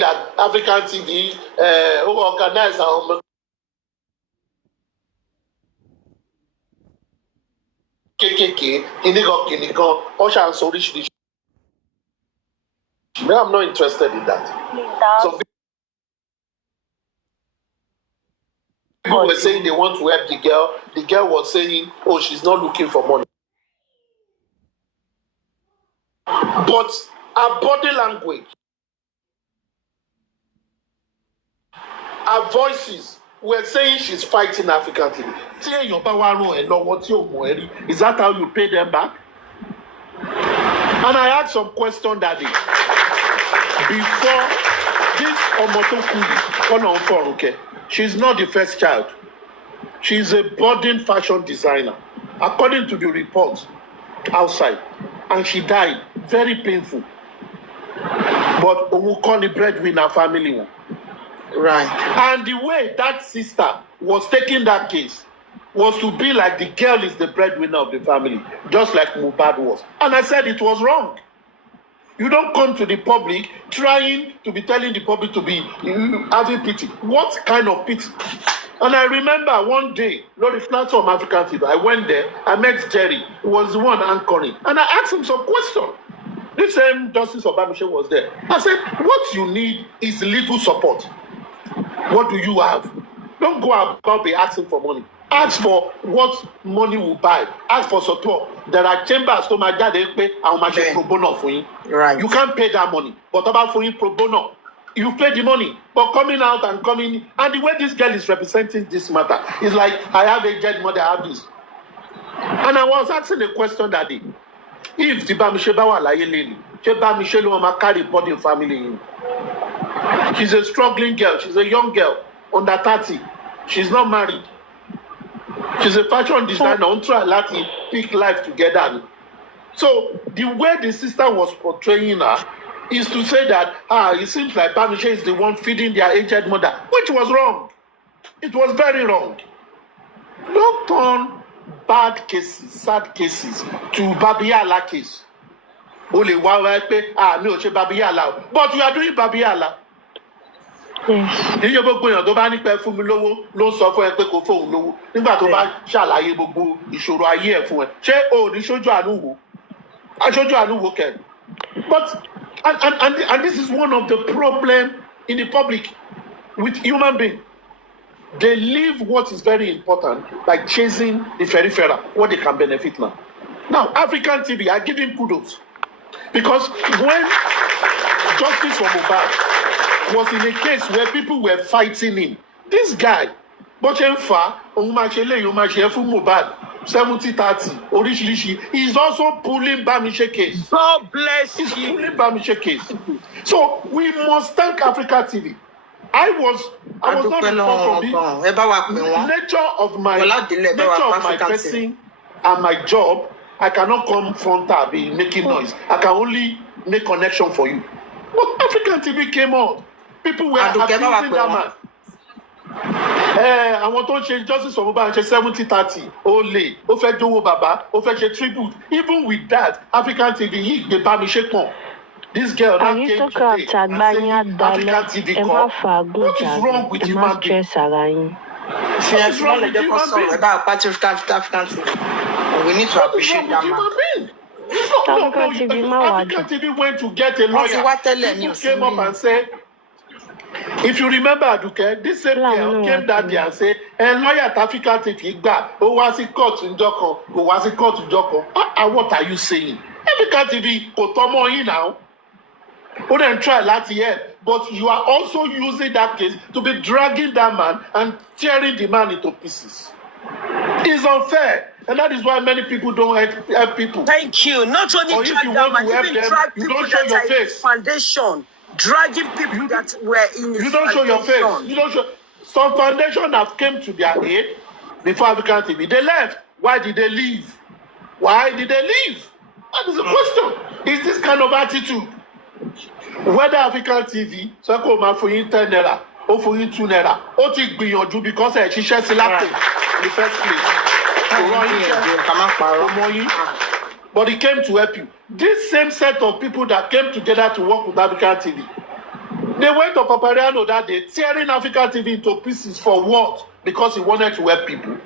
that African TV organize our kéékèèké kìnìkan ọ̀ṣà ń sọ oríṣiríṣi. No, I'm not interested in that. Some people were saying they want to help the girl. The girl was saying, oh, she's not looking for money. But her body language, her voices were saying she's fighting African TV. Is that how you pay them back? And I had some question that day. Before this Omotoku, okay, she's not the first child. She's a budding fashion designer, according to the reports outside. And she died. Very painful. But Omukoni breadwinner family. Right. And the way that sister was taking that case was to be like the girl is the breadwinner of the family, just like Mohbad was. And I said it was wrong. You don't come to the public trying to be telling the public to be having pity. What kind of pity? And I remember one day, on the platform African TV, I went there, I met Jerry, who was the one anchoring, and I asked him some question. This same Justice Bamise was there. I said, what you need is legal support. What do you have? Don't go about be asking for money. Ask for what money will buy. Ask for support. There are chambers to my dad pay and much pro bono for you. Right. You can't pay that money. But about for you pro bono, you pay the money. But coming out and coming, and the way this girl is representing this matter is like, I have a dead mother, I have this. And I was asking a question that day. If the Bamise Bawa Laye lady, Bamise Loma carry body family in. She's a struggling girl. She's a young girl, under 30. She's not married. She's a fashion designer. On try to pick life together. So the way the sister was portraying her is to say that it seems like Bamise is the one feeding their aged mother, which was wrong. It was very wrong. Don't turn bad cases, sad cases to Babiyala case. Only one way pé mi ò ṣe Babiyala, but you are doing Babiyala. Níyẹ gbogbo èèyàn tó bá ní pẹ́ fún mi lówó ló ń sọ fún ẹ pé kò fóun lówó nígbà tó bá ṣàlàyé gbogbo ìṣòro ayé ẹ̀ fún ẹ ṣé o ò ní ṣojú àánú wò aṣojú àánú wò kẹ́. But and this is one of the problem in the public with human being. They leave what is very important by chasing the peripheral, what they can benefit now. Now, African TV, I give him kudos. Because when justice for Mohbad was in a case where people were fighting him, this guy, Bochenfa, Mohbad, 70-30, Orishilishi, he's also pulling Bamise case. God bless you. He's pulling Bamise case. So we must thank Africa TV. I was not informed from the nature of my person and my job. I cannot come front and be making noise. I can only make connection for you. But African TV came out. People were abusing that man. Àwọn tó ń ṣe justice for Mohbad ṣe 70-30 ó lè ó fẹ́ dówó bàbá ó fẹ́ ṣe tribute. Even with that, African TV yìí gbé Bamise pọ̀n. This girl that came today and said African TV call. What is wrong with human beings? What is wrong with human beings? We need to appreciate that man. No. African TV went to get a lawyer. People came up and said, if you remember, Aduke, this same girl came that day and said, lawyer at African TV, who was in court in Joko, who was in court in Joko. What are you saying? African TV, Kotomo in now. Who then try last year, but you are also using that case to be dragging that man and tearing the man into pieces. It's unfair, and that is why many people don't help people. Thank you. Not only or drag them, but even drag people that are in foundation, dragging people that were in his You don't show your face. You don't show. Some foundation have came to their aid before African TV. They left. Why did they leave? Why did they leave? That is the question. Is this kind of attitude? Whether African TV, so kò máa fún yín 10 naira, ó fún yín 2 naira, ó ti gbìyànjú because ẹ̀ ṣiṣẹ́ sí lápò in the first place. But he came to help you. This same set of people that came together to work with African TV, they went to Papariano that day, tearing African TV into pieces for what? Because he wanted to help people.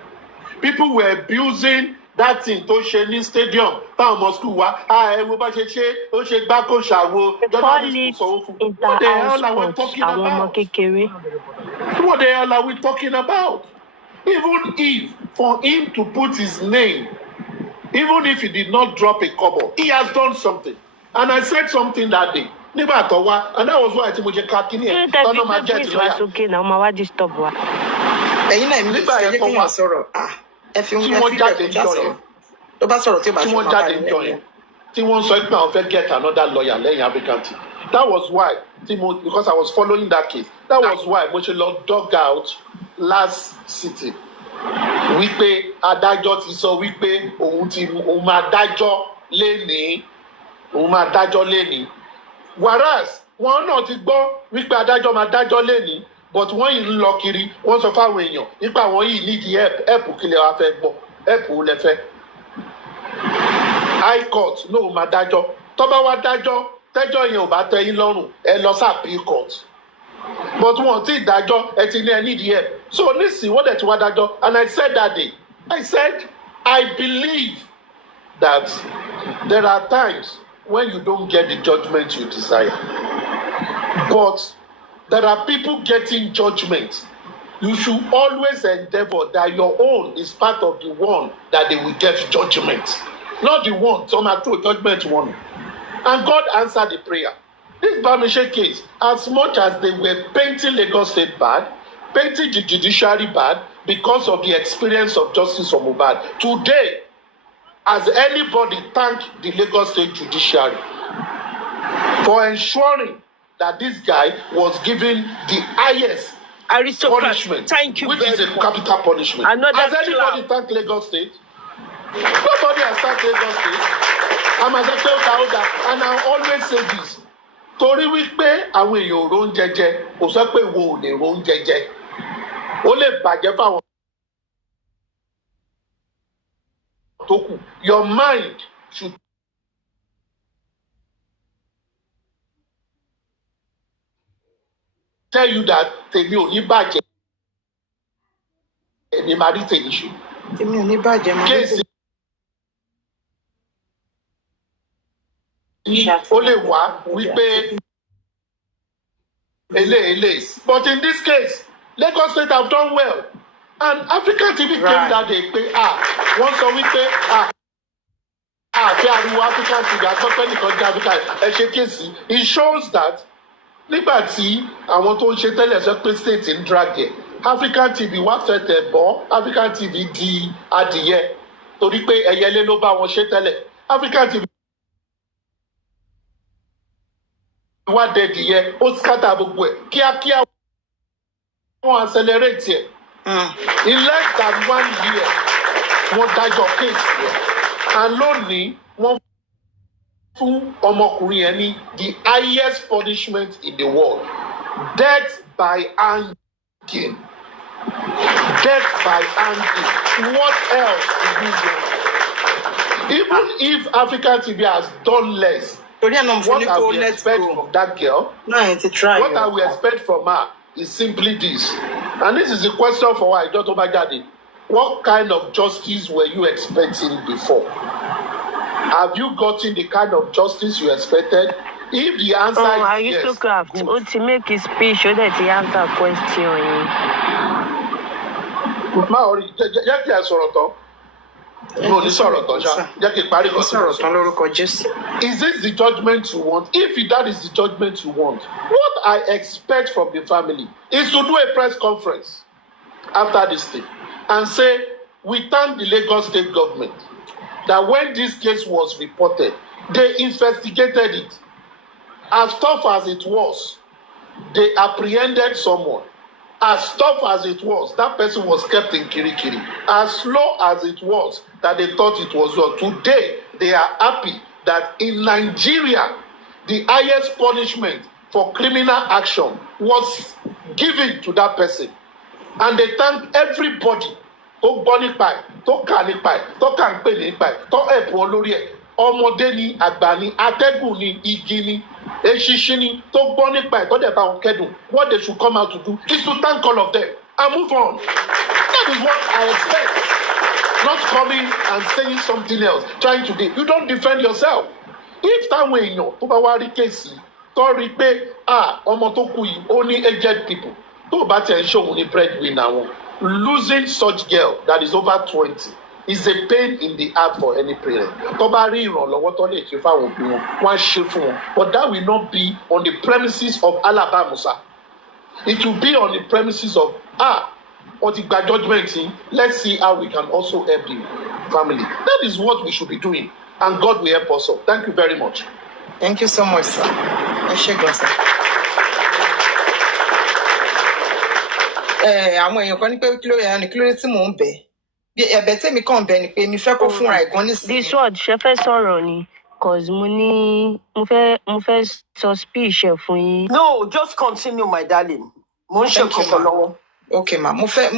People were abusing that thing tó ṣe ní stadium táwọn ọmọ school wa ẹwọ bá ṣe ó ṣe gbá kó ṣàwo journalist sọ fún. What the hell are we talking about? What the hell are we talking about? Even if for him to put his name, even if he did not drop a kobo, he has done something. And I said something that day. Nígbà tó wá, and that was why tí mo jẹ ká kíní ẹ̀ tọ́nà máa jẹ́ ti lọ́yà. Ẹ̀yin náà mi nígbà yẹn kí wọ́n sọ̀rọ̀ tí wọ́n jáde jọ yẹn tó bá sọ̀rọ̀ tí wọ́n jáde jọ yẹn tí wọ́n sọ pé àwọn fẹ́ get another lawyer lẹ́yìn African TV. That was why because I was following that case, that was why mo ṣe lọ dug out last sitting wípé adájọ́ ti sọ wípé òun máa dájọ́ lénìí whereas wọn náà ti gbọ́ wípé adájọ́ máa dájọ́ lénìí but wọ́n yìí ń lọ kiri wọ́n sọ fáwọn èèyàn nípa àwọn yìí nídìí help kí lè wá fẹ́ gbọ́ help ò lè fẹ́. High court lóun máa dájọ́ tó bá wá dájọ́ tẹ́jọ́ yẹn ò bá tẹ́ yín lọ́rùn ẹ lọ sí appeal court but wọn ti dájọ́ ẹ ti ní ẹ nídìí help. So nísìnyí wọ́n dẹ̀ ti wá dájọ́ and I said that day I believe that there are times when you don't get the judgment you desire, but there are people getting judgment. You should always endeavor that your own is part of the one that they will get judgment, not the one some are through judgment one. And God answered the prayer. This Bamise case, as much as they were painting Lagos State bad, painting the judiciary bad because of the experience of justice for Mohbad, today, has anybody thank the Lagos State judiciary for ensuring that this guy was given the highest punishment, which is a capital punishment? Has anybody thanked Lagos State? Nobody has thanked Lagos State. I'm as a older, and I always say this. Torí wípé àwọn èèyàn ò róúnjẹ jẹ, kò sọ pé wo ò lè róúnjẹ jẹ. Ó lè bàjẹ́ fáwọn tó kù. Your mind should tell you that tèmi ò ní bàjẹ́. Èmi máa rí tèmi ṣe. Tèmi ò ní bàjẹ́ mọ́. Kéèsì ó lè wá wípé ele. But in this case, Lagos State have done well. And African TV came that day pé wọ́n sọ wípé àti ariwo African TV àgbọ̀pẹ́ nìkan jẹ́ African ẹ ṣe kéèsì. It shows that nígbà tí àwọn tó ń ṣe tẹ́lẹ̀ sọ pé state ń drag ẹ̀, African TV wá tẹ̀tẹ̀ bọ́ African TV di adìyẹ torí pé ẹyẹlé ló bá wọn ṣe tẹ́lẹ̀. African TV wá dẹ̀dìyẹ ó scatter gbogbo ẹ̀ kíákíá wọ́n accelerate ẹ̀. In less than 1 year wọ́n dájọ́ case yẹn and lónìí wọ́n fún ọmọkùnrin yẹn ní the highest punishment in the world, death by hanging. Death by hanging. What else do you want? Even if African TV has done less, what I will expect from that girl, what I will expect from her is simply this. And this is the question for her, Dr. Bajadi. What kind of justice were you expecting before? Have you gotten the kind of justice you expected? If the answer is I yes, used to craft. To make his speech so that he answer question. Is this the judgment you want? If that is the judgment you want, what I expect from the family is to do a press conference after this thing and say, we thank the Lagos State government that when this case was reported, they investigated it. As tough as it was, they apprehended someone. As tough as it was, that person was kept in Kirikiri. As slow as it was, that they thought it was wrong. Today, they are happy that in Nigeria, the highest punishment for criminal action was given to that person. And they thank everybody. Tó gbọ́ nípa ẹ̀, tó kà nípa ẹ̀, tó kà ń pè nípa ẹ̀, tó ẹ̀bùn olórí ẹ̀, ọmọdé ni, àgbà ni, atẹ́gùn ni, igi ni, eṣinṣin ni, tó gbọ́ nípa ẹ̀, tó dẹ̀ bá wọn kẹ́dùn. What they should come out to do is to thank all of them and move on. That is what I expect. Not coming and saying something else, trying to do. You don't defend yourself. If táwọn èèyàn tó bá wá rí kéèsì tó rí pé ọmọ tó kú yìí ó ní aged people tó bá tẹ̀ ń ṣòwò ní breadwinner wọn. Losing such girl that is over 20 is a pain in the heart for any parent. Tó bá rí ìrànlọ́wọ́ tó lè ṣe fáwọn òbí wọn, wọ́n á ṣe fún wọn. But that will not be on the premises of Alabamusa. It will be on the premises of wọ́n ti gba judgment in. Let's see how we can also help the family. That is what we should be doing, and God will help us all. Thank you very much. Thank you so much, sir. Ẹ ṣé gan sir. Àwọn èèyàn kan ní pé kí ló dé tí mò ń bẹ̀. Ẹ̀bẹ̀ tèmi kàn bẹ̀ ni pé mi fẹ́ kó fúnra ẹ̀ gan nísìnyí. This word ṣe fẹ́ sọ̀rọ̀ ni cause mo fẹ́ sọ speech ẹ̀ fún yín. No, just continue, my darling. Mo ń ṣe kọ̀kọ̀ lọ́wọ́. Okay, ma. Mo fẹ́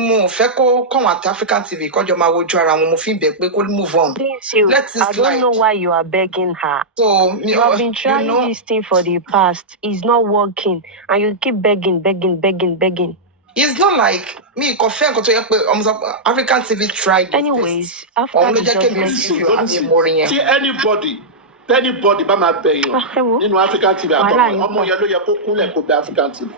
kó kàn wá tí African TV kọjọ máa wojú ara wọn. Mo fi ń bẹ̀ pé kó move on. Please, I don't know why you are begging her. So, you have been trying this thing for the past. It's not working, and you keep begging. It's not like me confirm to African TV tried. Anyways, after the judgment, See anybody bá máa bẹ̀ yín nínú African TV ọmọ yẹn ló yẹ kó kúnlẹ̀ kó bẹ̀ African TV.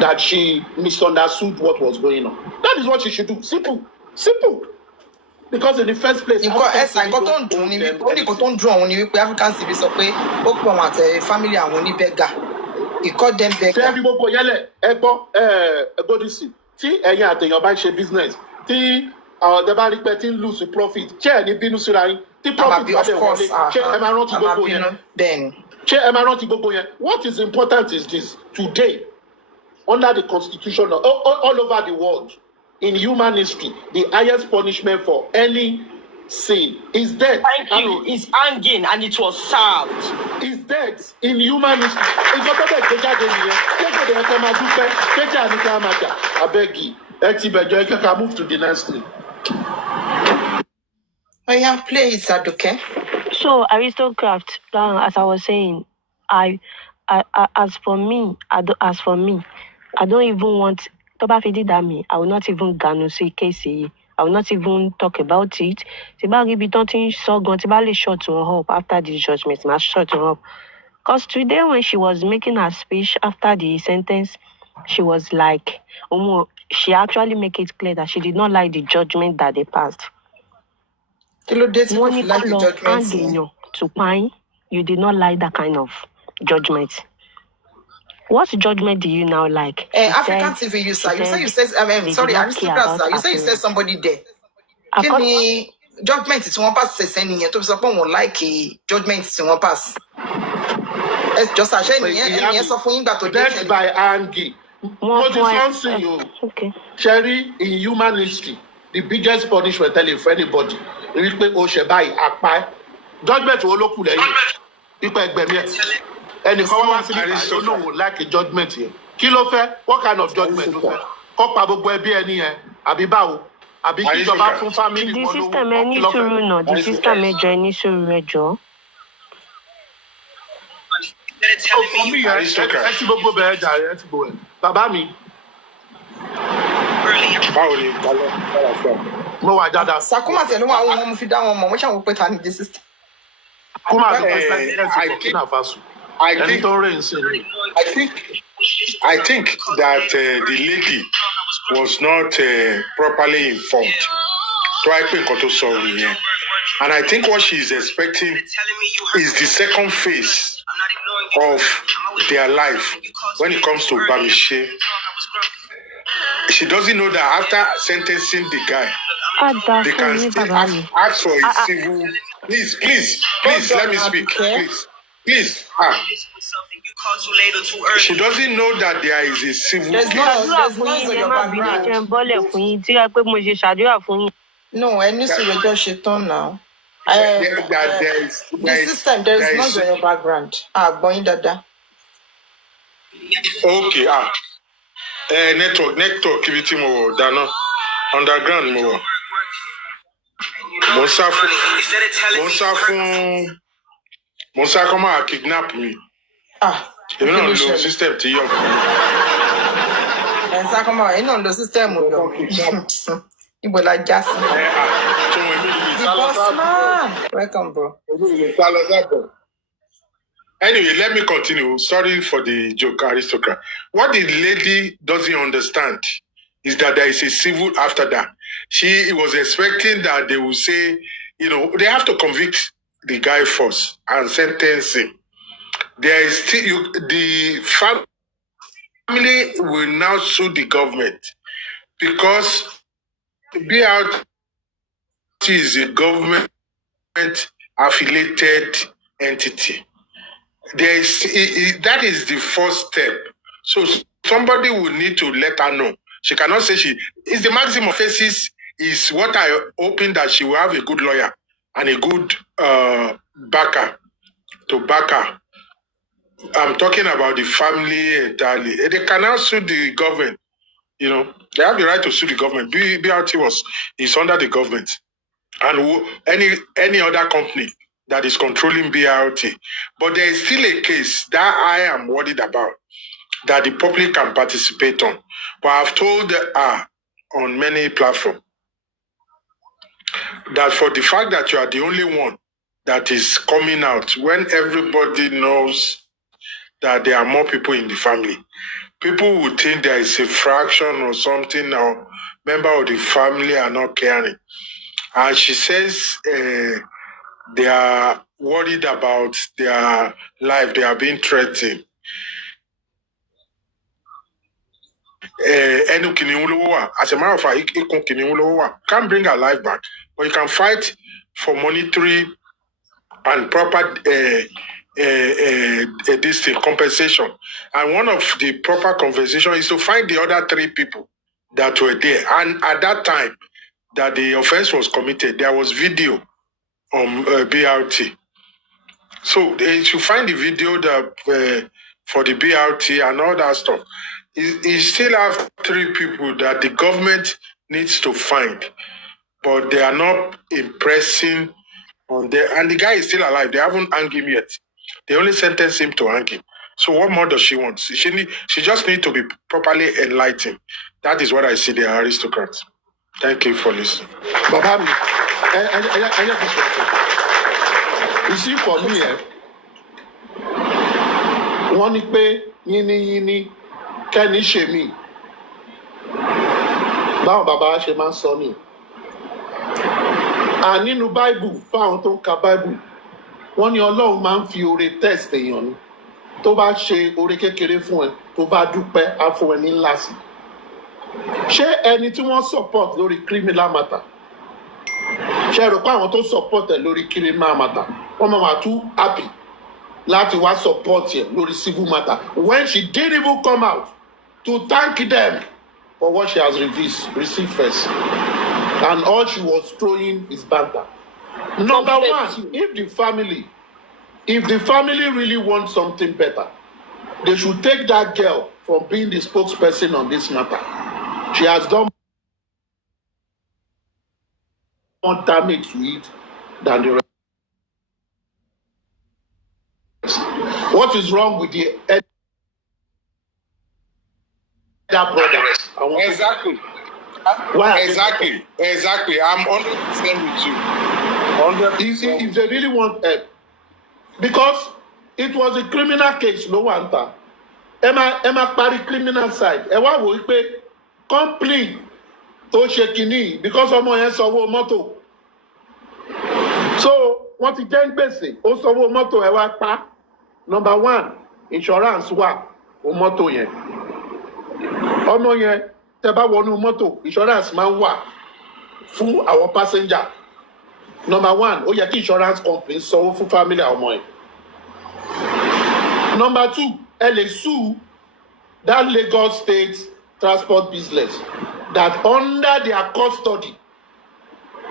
That she misunderstood what was going on. That is what she should do. Simple. Because in the first place, African TV sọ pé ó pọ̀ wọn àti family àwọn oníbẹ̀gà. He called them beggar. Ṣé gbogbo yẹlẹ̀ ẹgbọ́dísì tí ẹ̀yin àtẹ̀yàn bá ń ṣe business tí ọ̀dẹ bá rí pé tí ń lose profit ṣé ẹ̀ ní bínú síra yín tí profit bá dẹ̀ wọlé ṣé ẹ máa rántí gbogbo yẹn. Ṣé ẹ máa rántí gbogbo yẹn. What is important is this: today, under the constitution all over the world, in human history, the highest punishment for any sin is death. Thank you. It's hanging and it was served. Is death in human history. It's not that they got I beg you. Can move to the next thing. Oh yeah, play it, Aduke. So aristocrat, as I was saying, as for me, I don't even want Toba Fidi Dami. I will not even say Casey. I will not even talk about it. Tiba give something so gone. Tiba shut to up after the judgment. Must shut to up. Because today when she was making her speech after the sentence, she was like, she actually make it clear that she did not like the judgment that they passed. Like To pine, you did not like that kind of judgment. What judgment do you now like? African TV user, you said sorry, aristocrat, you said somebody there. Can the judgment is one pass sending to support like judgment is one pass. It's just a shame suffering that to death by Angie. Okay. Sherry, in human history, the biggest punishment telling for anybody. Judgment will look like and if someone don't like a judgment here. What kind of judgment? Family. The system any suru no. The system any suru jo. For me, Baba mi. Sakuma tell you what I'm fit down on which I will put on the system. I think that the lady was not properly informed. And I think what she is expecting is the second phase of their life when it comes to Bamise. She doesn't know that after sentencing the guy, they can still ask for a civil. Please, let me speak. Please. She doesn't know that there is a civil case. No, I need to just shit on now. The system, there is noise on your background. Going dada. Okay, network, kibiti mo dano. Underground mo. Monsa koma kidnap me. You know the system to you. And Sakoma, you know the system will you will like just. Welcome, bro. Anyway, let me continue. Sorry for the joke, aristocrat. What the lady doesn't understand is that there is a civil after that. She was expecting that they will say, they have to convict the guy first and sentence him. There is still the family will now sue the government because BRT is a government affiliated entity. That is the first step. So somebody will need to let her know. She cannot say is the maximum offenses is what I hoping that she will have a good lawyer and a good backer to back her. I'm talking about the family entirely. They cannot sue the government. They have the right to sue the government. BRT is under the government. And any other company that is controlling BRT. But there is still a case that I am worried about that the public can participate on. But I've told her on many platforms that for the fact that you are the only one that is coming out when everybody knows that there are more people in the family, people would think there is a fraction or something or member of the family are not caring. And she says they are worried about their life. They are being threatened. As a matter of fact, can't bring her life back, but you can fight for monetary and proper compensation. And one of the proper compensation is to find the other 3 people that were there. And at that time, that the offense was committed, there was video on BRT. So they should find the video that for the BRT and all that stuff. He still have 3 people that the government needs to find, but they are not impressing on there. And the guy is still alive. They haven't hanged him yet. They only sentenced him to hang him. So what more does she want? She just need to be properly enlightened. That is what I see the aristocrats. Thank you for listening. Baba, you see, for me, wọ́n ní pé yínníyínní kẹ́ni ṣe mí. Báwọn bàbá ṣe máa ń sọ ni. Nínú Bible, fáwọn tó ń ka Bible, wọ́n ní Ọlọ́run máa ń fi oore test èèyàn ni. Tó bá ṣe oore kékeré fún ẹ, tó bá dúpẹ́, á fún ẹ ní ńlá sí. Ṣé ẹni tí wọ́n support lórí criminal matter? Ṣé rò pé àwọn tó support ẹ lórí criminal matter, wọ́n máa wà too happy láti wá support ẹ lórí civil matter when she didn't even come out to thank them for what she has received first, and all she was throwing is banter. Number one, if the family really wants something better, they should take that girl from being the spokesperson on this matter. She has done more damage to it than the rest. What is wrong with the elder brother? Exactly. Why? Exactly. I'm 100% with you. If they really want help, because it was a criminal case, no one time. Emma party criminal side. Ẹ wá wò pé complain tó ṣe kìíní because ọmọ yẹn sanwó mọ́tò. So wọ́n ti jẹ́ ń gbèsè, ó sanwó mọ́tò ẹ wá pa. Number one, insurance wà fún mọ́tò yẹn. Ọmọ yẹn tẹ́ bá wọnú mọ́tò, insurance máa ń wà fún àwọn passenger. Number one, ó yẹ kí insurance company sanwó fún family àwọn ọmọ yẹn. Number two, ẹ lè sue that Lagos State transport business that under their custody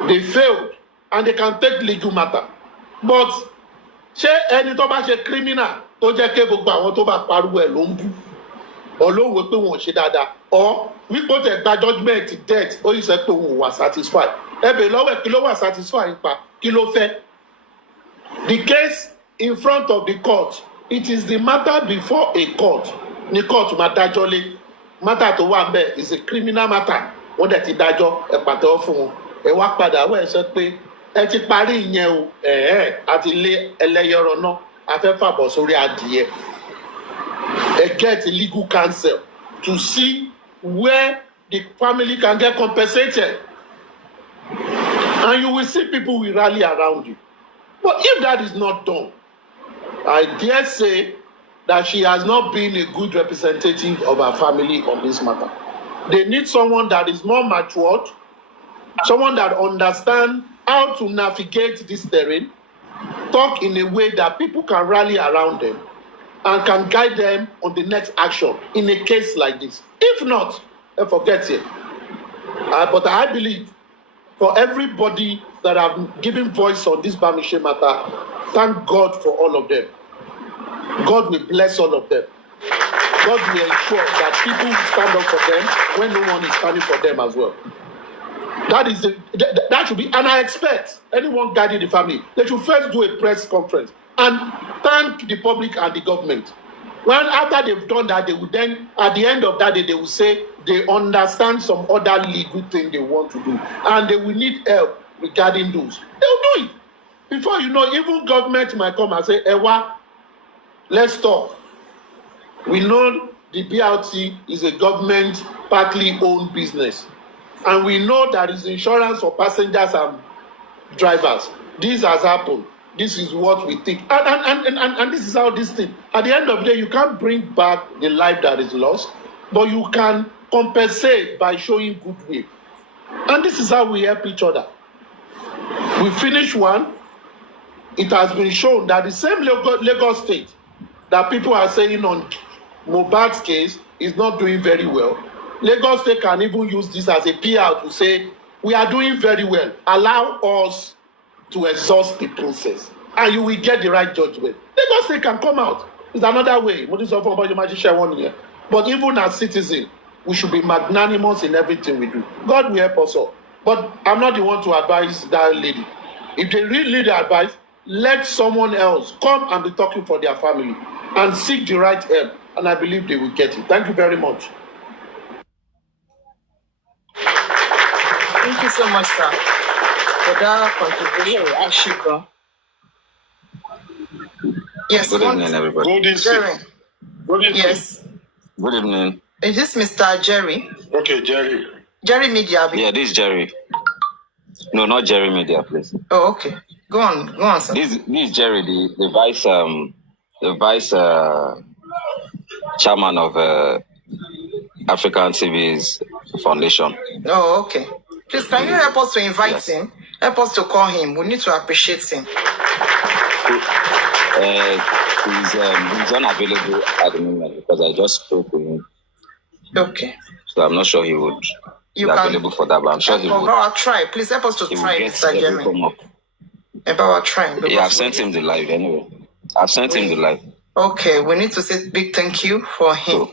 they failed and they can take legal matter. But ṣé ẹni tó bá ṣe criminal tó jẹ́ pé gbogbo àwọn tó bá pariwo ẹ̀ ló ń bú ọlọ́wọ́ pé wọn ò ṣe dáadáa ọ wípé ó tẹ̀ gba judgement death ó yìí sẹ́ pé òun ò wà satisfied ẹ bèèrè lọ́wọ́ ẹ̀ kí ló wà satisfied nípa kí ló fẹ́. The case in front of the court, it is the matter before a court ní court máa dájọ́ lé matter tó wà ńbẹ̀ is a criminal matter wọ́n dẹ̀ ti dájọ́ ẹ pàtẹ́wọ́ fún wọn ẹ wá padà wọ́n ẹ sọ pé ẹ ti parí ìyẹn o àti lé ẹlẹ́yọrọ náà a fẹ́ fàbọ̀ sórí adìyẹ. Ẹ get legal counsel to see where the family can get compensated, and you will see people will rally around you. But if that is not done, I dare say that she has not been a good representative of her family on this matter. They need someone that is more matured, someone that understands how to navigate this terrain, talk in a way that people can rally around them and can guide them on the next action in a case like this. If not, forget it. But I believe for everybody that have given voice on this Bamise matter, thank God for all of them. God will bless all of them. God will ensure that people will stand up for them when no one is standing for them as well. That should be, and I expect anyone guiding the family, they should first do a press conference and thank the public and the government. Well, after they've done that, they will then, at the end of that day, they will say they understand some other legal thing they want to do, and they will need help regarding those. They will do it. Before you know, even government might come and say, Ewa, let's talk. We know the BRT is a government partly owned business. And we know that is insurance for passengers and drivers. This has happened. This is what we think. And this is how this thing. At the end of the day, you can't bring back the life that is lost, but you can compensate by showing goodwill. And this is how we help each other. We finish one. It has been shown that the same Lagos State that people are saying on Mohbad's case is not doing very well. Lagos State can even use this as a PR to say We are doing very well. Allow us to exhaust the process, and you will get the right judgment. Lagos State can come out. It's another way. But even as citizens, we should be magnanimous in everything we do. God will help us all. But I'm not the one to advise that lady. If they really need the advice, let someone else come and be talking for their family and seek the right help. And I believe they will get it. Thank you very much. Thank you so much, sir, for that contribution. Yes. Good evening, everybody. Good Jerry. evening. Good evening. Yes. Good evening. Is this Mr. Jerry? Okay, Jerry. Jerry Media. Yeah, this is Jerry. No, not Jerry Media, please. Oh, okay. Go on, sir. This is Jerry, the vice chairman of African TV's foundation. Oh, okay. Please, can you help us to invite him? Help us to call him. We need to appreciate him. He's unavailable at the moment because I just spoke with him. Okay. So I'm not sure he would be available for that, but I'm sure he would. I'll try. Please help us to try, Mr. Jeremy. About trying. Yeah, I've sent him the live anyway. I've sent him the live. Okay, we need to say big thank you for him.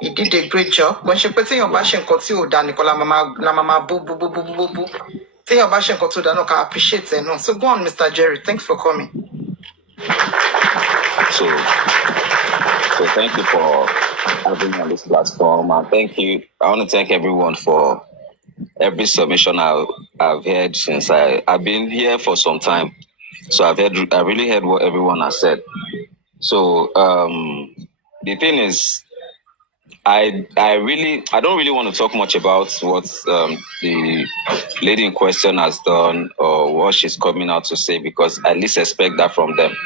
He did a great job. When she put in your bashing continue, Nicola Mama boo boo boo boo boo boo. Say your bashing continue, I appreciate it. No. So go on, Mr. Jerry. Thanks for coming. So thank you for having me on this platform, and thank you. I want to thank everyone for every submission I've heard since I've been here for some time. So I really heard what everyone has said. So the thing is, I don't really want to talk much about what the lady in question has done or what she's coming out to say, because I at least expect that from them.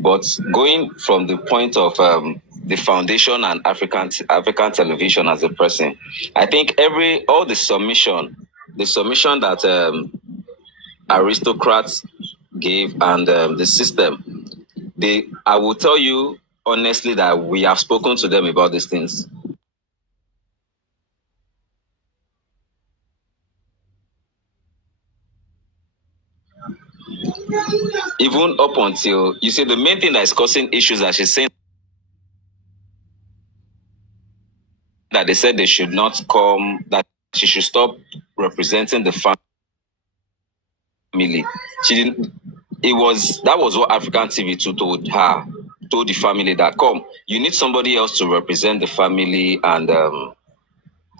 But going from the point of the foundation and African television as a person, I think all the submission that aristocrats gave and the system, I will tell you honestly that we have spoken to them about these things. Even up until, you see, the main thing that is causing issues that she's saying that they said they should not come, that she should stop representing the family. She didn't. That was what African TV2 told the family, that come, you need somebody else to represent the family, and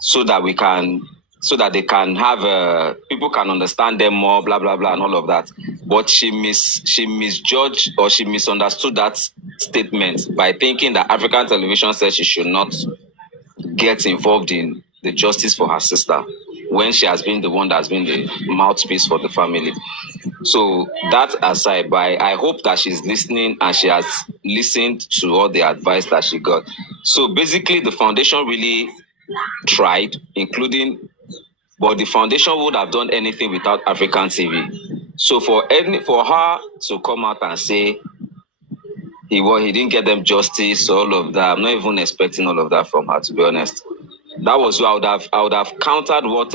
so that they can have people can understand them more, blah blah blah, and all of that. But she misjudged, or she misunderstood that statement by thinking that African television said she should not get involved in the justice for her sister, when she has been the one that's been the mouthpiece for the family. So that aside, I hope that she's listening and she has listened to all the advice that she got. So basically, the foundation really tried, but the foundation would have done anything without African TV. So for her to come out and say he didn't get them justice, all of that, I'm not even expecting all of that from her, to be honest. That was why I would have countered what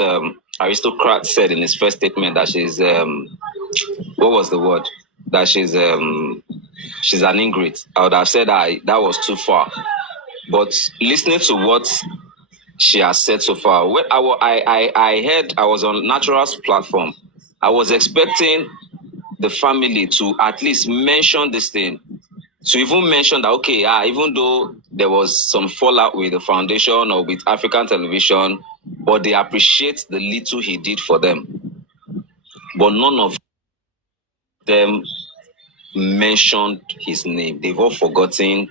Aristocrat said in his first statement, that she's what was the word? That she's an ingrate. I would have said that was too far. But listening to what she has said so far, when I heard, I was on Natural's platform, I was expecting the family to at least mention this thing, to even mention that, okay, even though there was some fallout with the foundation or with African television, but they appreciate the little he did for them. But none of them mentioned his name. They've all forgotten,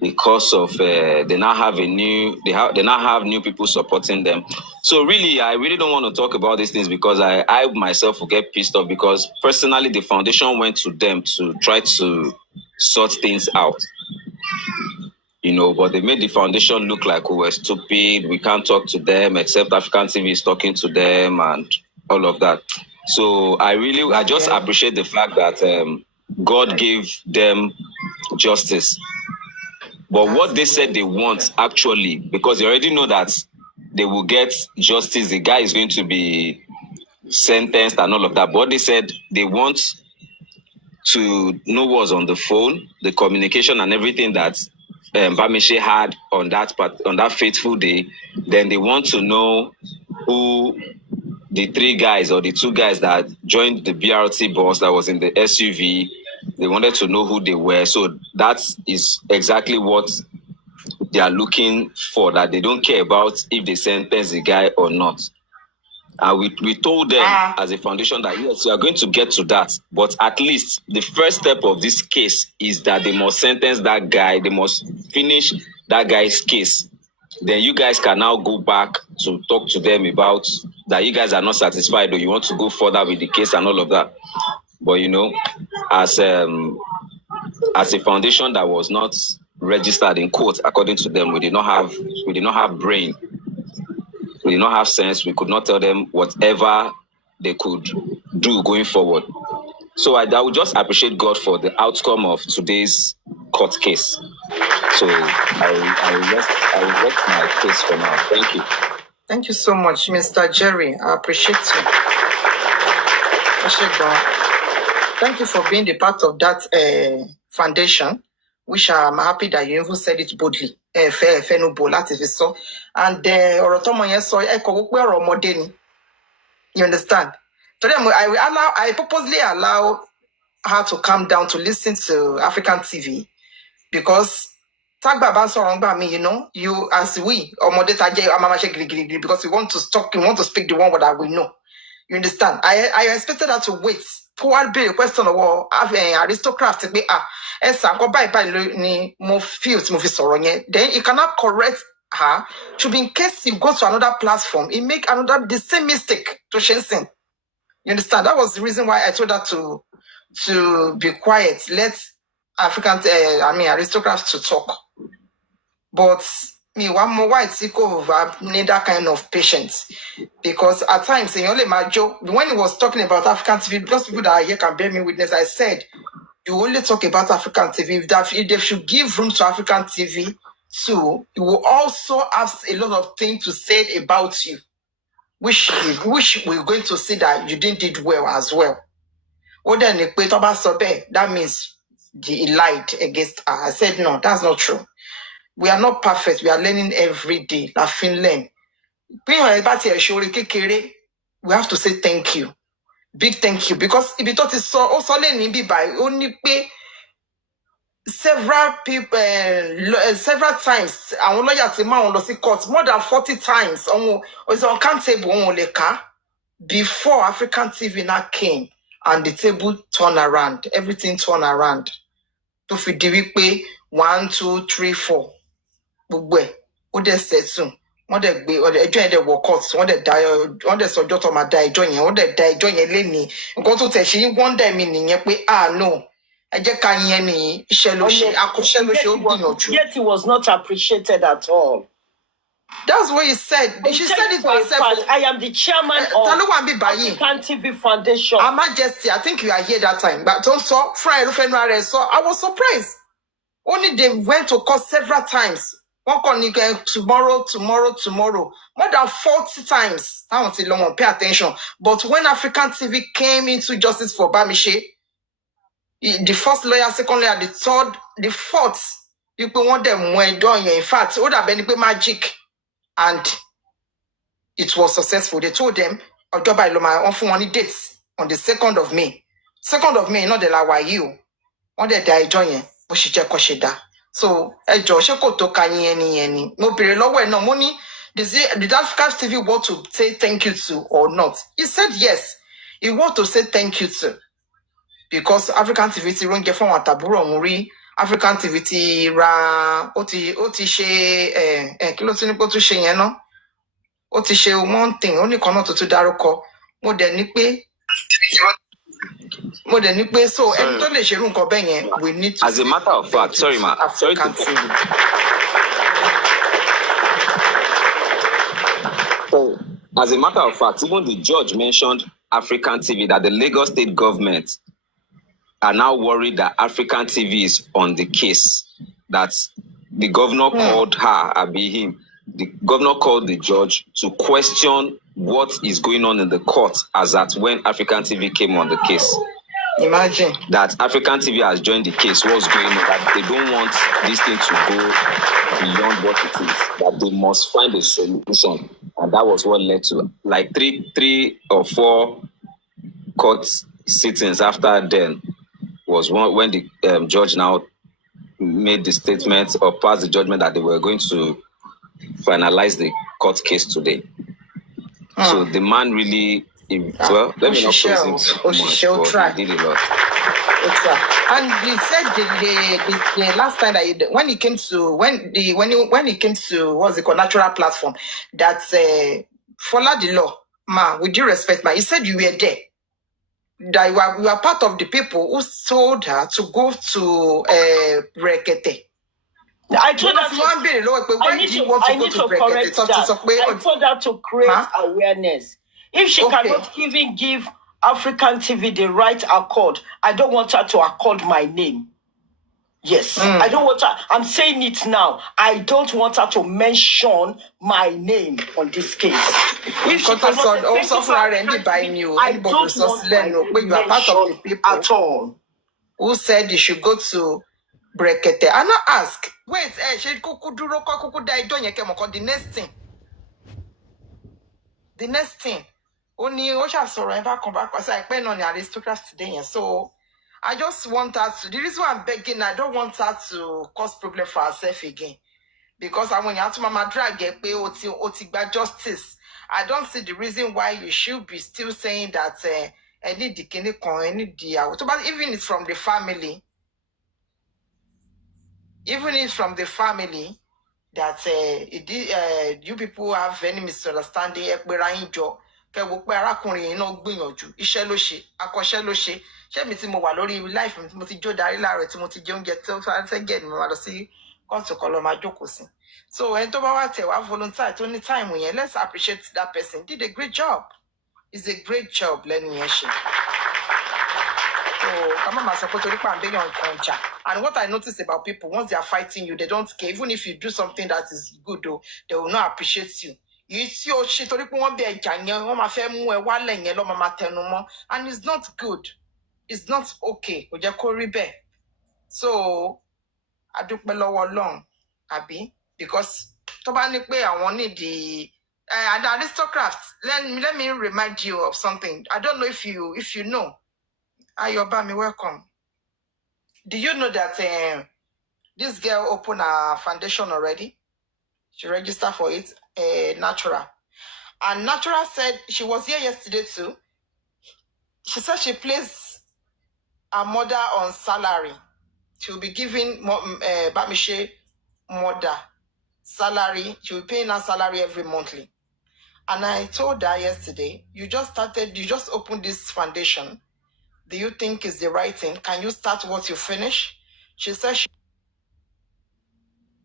because of they now have new people supporting them. So really, I really don't want to talk about these things, because I myself will get pissed off, because personally the foundation went to them to try to sort things out, but they made the foundation look like we were stupid, we can't talk to them except African TV is talking to them and all of that. So I just appreciate the fact that God gave them justice. But what they said they want, actually, because they already know that they will get justice, the guy is going to be sentenced and all of that. But they said they want to know what was on the phone, the communication and everything that Bamise had on that fateful day. Then they want to know who the 3 guys or the 2 guys that joined the BRT bus that was in the SUV. They wanted to know who they were. So that is exactly what they are looking for, that they don't care about if they sentence the guy or not. We told them as a foundation that yes, you are going to get to that, but at least the first step of this case is that they must sentence that guy, they must finish that guy's case. Then you guys can now go back to talk to them about that you guys are not satisfied or you want to go further with the case and all of that. But as a foundation that was not registered in court according to them, we did not have brain. We did not have sense. We could not tell them whatever they could do going forward. So I would just appreciate God for the outcome of today's court case. So I will rest my case for now. Thank you. Thank you so much, Mr. Jerry. I appreciate you. Thank you for being the part of that foundation, which I'm happy that you even said it boldly. And you understand? Today I purposely allow her to come down to listen to African TV because you as we because we want to talk, we want to speak the one that we know. You understand? I expected her to wait. What be a question of war aristocrat to be then you cannot correct her. Should be in case you go to another platform, you make the same mistake to Shensin. You understand? That was the reason why I told her to be quiet. Let aristocrats to talk. But me, one more white sick over need that kind of patience. Because at times, when he was talking about African TV, because people that are here can bear me witness, I said, you only talk about African TV. If they should give room to African TV too, you will also have a lot of things to say about you, which we're going to see that you didn't did well as well. That means he lied against her. I said, no, that's not true. We are not perfect. We are learning every day. We have to say thank you. Big thank you. Because if you thought it's so also only pay several people several times. I want lawyer court more than 40 times. It's uncountable before African TV now came and the table turned around. Everything turned around. To feed the week 1, 2, 3, 4. What they said soon. What they be or they join the work out, what they die, what they so just my die join, what they die join ye leni. Go to tell she one day meaning ye no. I just can't hear me. Yet he was not appreciated at all. That's what he said. She said it herself. I am the chairman of African TV Foundation. Her Majesty, I think you are here that time. But also, Friday, so I was surprised. Only they went to court several times. One can tomorrow. More than 40 times. I want to long pay attention. But when African TV came into justice for Bamise, the first lawyer, second lawyer, the third, the fourth, you could want them when done. In fact, it would have been magic. And it was successful. They told them, on dates on the 2nd of May. 2nd of May, not the law you. On the day join. So, no period no money. Did African TV want to say thank you to or not? He said yes. He want to say thank you to. Because African TV won't get from a taburo muri. African TV ra oti she kilotini to she yeno. Oti she one thing only cannot to daroko. More than so we need to. As a matter of fact, sorry to as a matter of fact, even the judge mentioned African TV, that the Lagos state government are now worried that African TV is on the case. That the governor called her, the governor called the judge to question what is going on in the court as at when African TV came on the case. Imagine that African TV has joined the case. What's going on? That they don't want this thing to go beyond what it is. That they must find a solution, and that was what led to like three or four court sittings after then. Was when the judge now made the statement or passed the judgment that they were going to finalize the court case today. So the man really, well, let me not praise him too much, but he did a lot. And he said the last time that when he came to what's it called, natural platform, that follow the law, ma, with due respect, ma, he said you were there. That you are part of the people who told her to go to Brekete. I told her to create awareness. If she cannot even give African TV the right accord, I don't want her to accord my name. Yes, I don't want her. I'm saying it now. I don't want her to mention my name on this case. If she cannot also by you, I don't want my name you are part of the people at all. Who said you should go to Brekete. And I ask, wait, the next thing. Only Osha sorrow ever come back because I pen on the aristocrats today. So I just want her to, the reason why I'm begging, I don't want her to cause problem for herself again. Because I want you to mama drag otigba justice. I don't see the reason why you should be still saying that any dikini kon any dia. But even it's from the family. Even if from the family that you people have any misunderstanding, arákùnrin náà gbìyànjú iṣẹ́ ló ṣe akọ́ṣẹ́ ló ṣe ṣé mi tí mo wà lórí life mi tí mo ti jó darí láàárọ̀ tí mo ti jẹ oúnjẹ tó fẹ́ gẹ̀ ni mo máa lọ sí kóòtù kan lọ máa jókòó sí. So ẹni tó bá wá tẹ̀ wá volunteer tó ní time yẹn, let's appreciate that person. Did a great job. It's a great job lẹ́nu yẹn ṣe. So come on, and what I notice about people, once they are fighting you, they don't care. Even if you do something that is good, though, they will not appreciate you. You see your shit, and it's not good. It's not okay. So I do long, Abby, because I want the aristocrats. Let me remind you of something. I don't know if you know. Ayobami, welcome. Do you know that this girl opened a foundation already? She registered for it, Natural. And Natural said, she was here yesterday too. She said she placed her mother on salary. She will be giving Bamise mother salary. She will be paying her salary every monthly. And I told her yesterday, you just opened this foundation. Do you think is the right thing? Can you start what you finish? She said she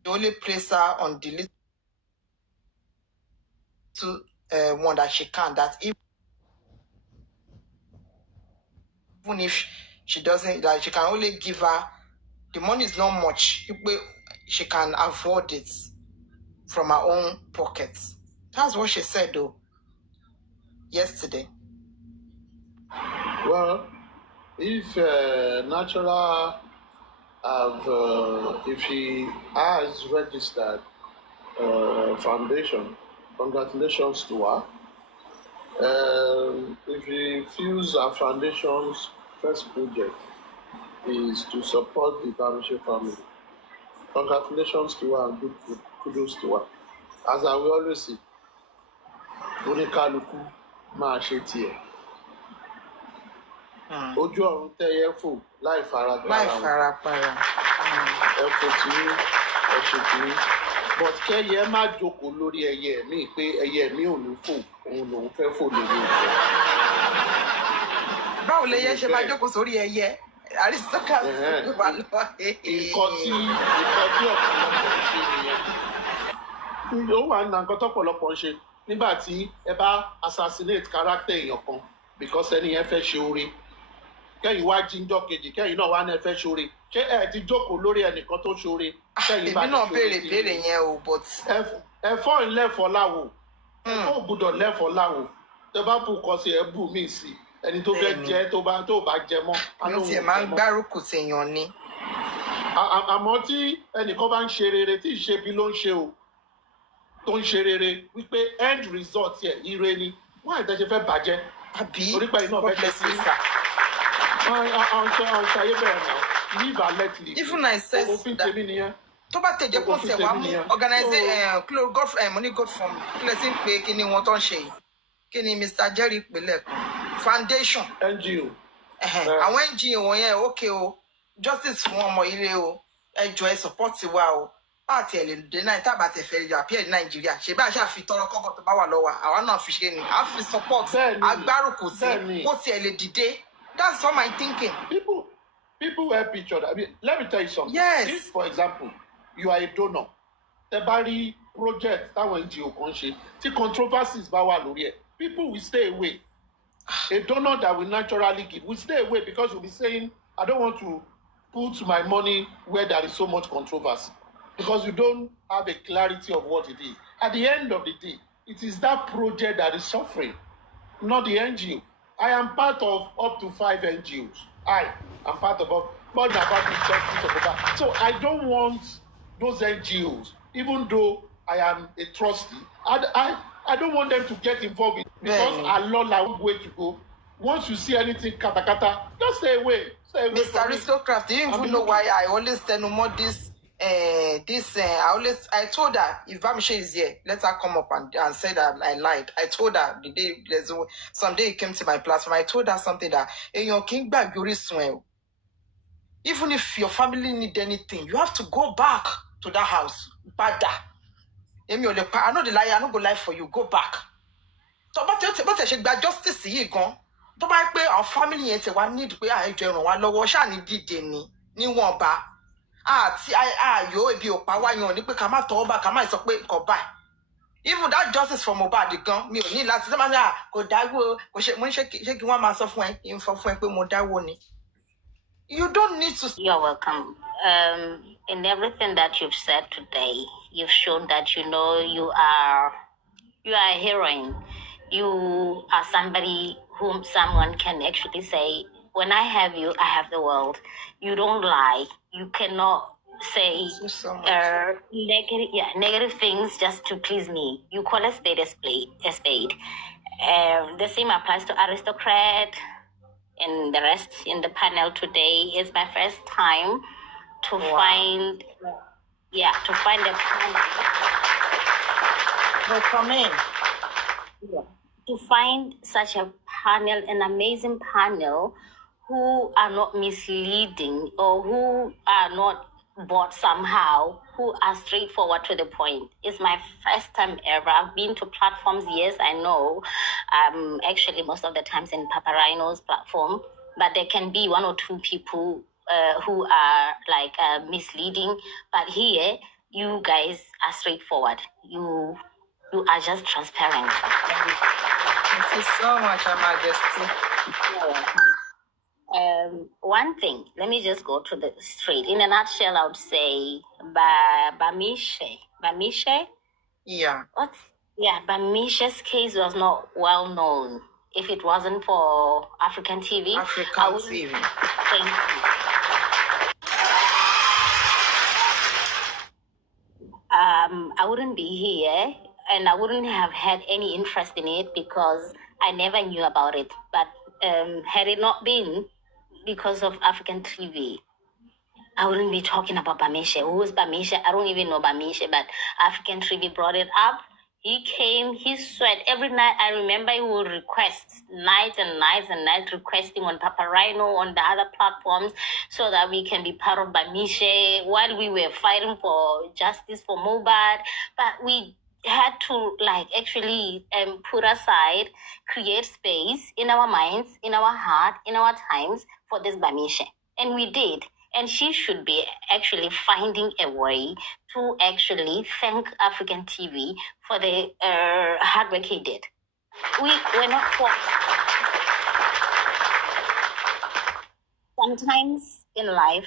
only place her on the little one that she can. That even if she doesn't, that she can only give her, the money is not much. She can afford it from her own pocket. That's what she said though, yesterday. Well, if Natural have, if he has registered foundation, congratulations to her. If he feels our foundation's first project is to support the Bamise family, congratulations to her and good kudos to her. As I will always say, Onikaluku máa ṣe tiẹ̀. Ojú ọ̀run tẹ́yẹ fò láì farapara. Ẹ fò tí ẹ ṣe tí. But kẹ́yẹ má jókòó lórí ẹyẹ mi pé ẹyẹ mi ò ní fò, òun lòun fẹ́ fò lórí ìfẹ́. Báwo lẹyẹ ṣe máa jókòó sórí ẹyẹ? Aristocrat wà lọ. Nǹkan tí ọ̀pọ̀lọpọ̀ ń ṣe nìyẹn. Ó wà ní nǹkan tọ́pọ̀lọpọ̀ ń ṣe nígbà tí ẹ bá assassinate character èèyàn kan because ẹni yẹn fẹ́ ṣe oore. Kẹ́yìn wá jíjọ́ kejì kẹ́yìn náà wá ní ẹ fẹ́ ṣoore. Ṣé ẹ ti jókòó lórí ẹnìkan tó ṣoore? Èmi náà béèrè yẹn o, but ẹ̀fọ́ ìlẹ́fọ̀ láwo Ẹ̀fọ́ gbọ́dọ̀ lẹ́fọ̀ọ́ láwo. Tẹ bá bù kọ́ sí ẹ bù mí sí. Ẹni tó fẹ́ jẹ tó bá jẹ mọ́. Mo tiẹ̀ máa ń gbárùkù tèèyàn ni. Àmọ́ tí ẹnìkan bá ń ṣe rere tí ìṣebi ló ń ṣe o tó ń ṣe rere wípé end result yẹ ire ni wọ́n àìtẹ́ ṣe fẹ́ bàjẹ́. Àbí orípa iná fẹ́ ṣe sí. àwọn ṣayé bẹ̀rẹ̀ náà live and let live. Even I said òfin tèmi nìyẹn. Tó bá tẹ̀jẹ́ kó ṣe wá mú organize money god from kílẹ̀ sí pé kí ni wọ́n tó ń ṣe yìí kí ni Mr. Jerry pèlẹ̀ kan foundation. NGO. Àwọn NGO wọ̀nyẹn ókè o justice fún ọmọ ire o ẹ jọ̀ọ́ ẹ support wa o àti ẹ̀ lè dé náà tábà tẹ̀ fẹ́ yọ àpí ẹ̀ ní Nàìjíríà ṣe bá a ṣáà fi tọrọ kọ́kọ́ tó bá wà lọ́wọ́ àwa náà fi ṣe ni a fi support agbárùkù sí kó tiẹ̀ lè dìde. That's all my thinking. People help each other. I mean, let me tell you something. Yes. If, for example, you are a donor, tẹ́ bá rí project táwọn NGO kan ṣe tí controversies bá wà lórí ẹ̀, people will stay away. A donor that will naturally give will stay away because you'll be saying, I don't want to put my money where there is so much controversy because you don't have a clarity of what it is. At the end of the day, it is that project that is suffering, not the NGO. I am part of up to 5 NGOs. I am part of more than about the justice of Oba. So I don't want those NGOs, even though I am a trustee, I don't want them to get involved in because Allah la way to go. Once you see anything kata, just stay away. Stay away. Mr. Aristocrat, do you even know why I always tell no more this I told her if Bamise is here, let her come up and say that I lied. I told her the day someday he came to my platform, I told her something that in your king bag even if your family need anything, you have to go back to that house. Bada. I know the liar, I don't go lie for you. Go back. So but I should be justice here gone. To buy pay our family yẹn one need pé àìjọ ìrànwá lọ́wọ́ ṣáà ní dìde ni wọ́n bá tí ayò ebi ò pa wá yan ní pé ká má tọwọ́ bá ká má sọ pé nǹkan báyìí. Even that justice from Mohbad gan mi ò ní láti ṣe máa ń kò dáwó kò ṣe mo ń ṣe kí wọ́n máa sọ fún ẹ kí n fọ fún ẹ pé mo dáwó ni. You don't need to. You're welcome. In everything that you've said today, you've shown that you are a heroine. You are somebody whom someone can actually say, when I have you, I have the world. You don't lie. You cannot say negative things just to please me. You call a spade a spade. The same applies to Aristocrat and the rest in the panel today. It's my first time to find a panel. No, come in. Yeah. To find such a panel, an amazing panel, who are not misleading or who are not bought somehow, who are straightforward to the point. It's my first time ever. I've been to platforms, yes, I know. Actually, most of the times in Papa Rhino's platform, but there can be 1 or 2 people who are like misleading. But here, you guys are straightforward. You are just transparent. Thank you so much, Your Majesty. One thing, let me just go to the straight. In a nutshell, I would say Bamise. Bamise? Yeah. Bamise's case was not well known. If it wasn't for African TV, TV. Thank you. I wouldn't be here and I wouldn't have had any interest in it because I never knew about it. But had it not been because of African TV, I wouldn't be talking about Bamise. Who is Bamise? I don't even know Bamise, but African TV brought it up. He came, he sweat every night. I remember he would request nights and nights and nights, requesting on Papa Rhino, on the other platforms, so that we can be part of Bamise while we were fighting for justice for Mohbad. But we had to actually put aside, create space in our minds, in our heart, in our times for this Bamise. And we did. And she should be actually finding a way to actually thank African TV for the hard work he did. We were not forced. Sometimes in life,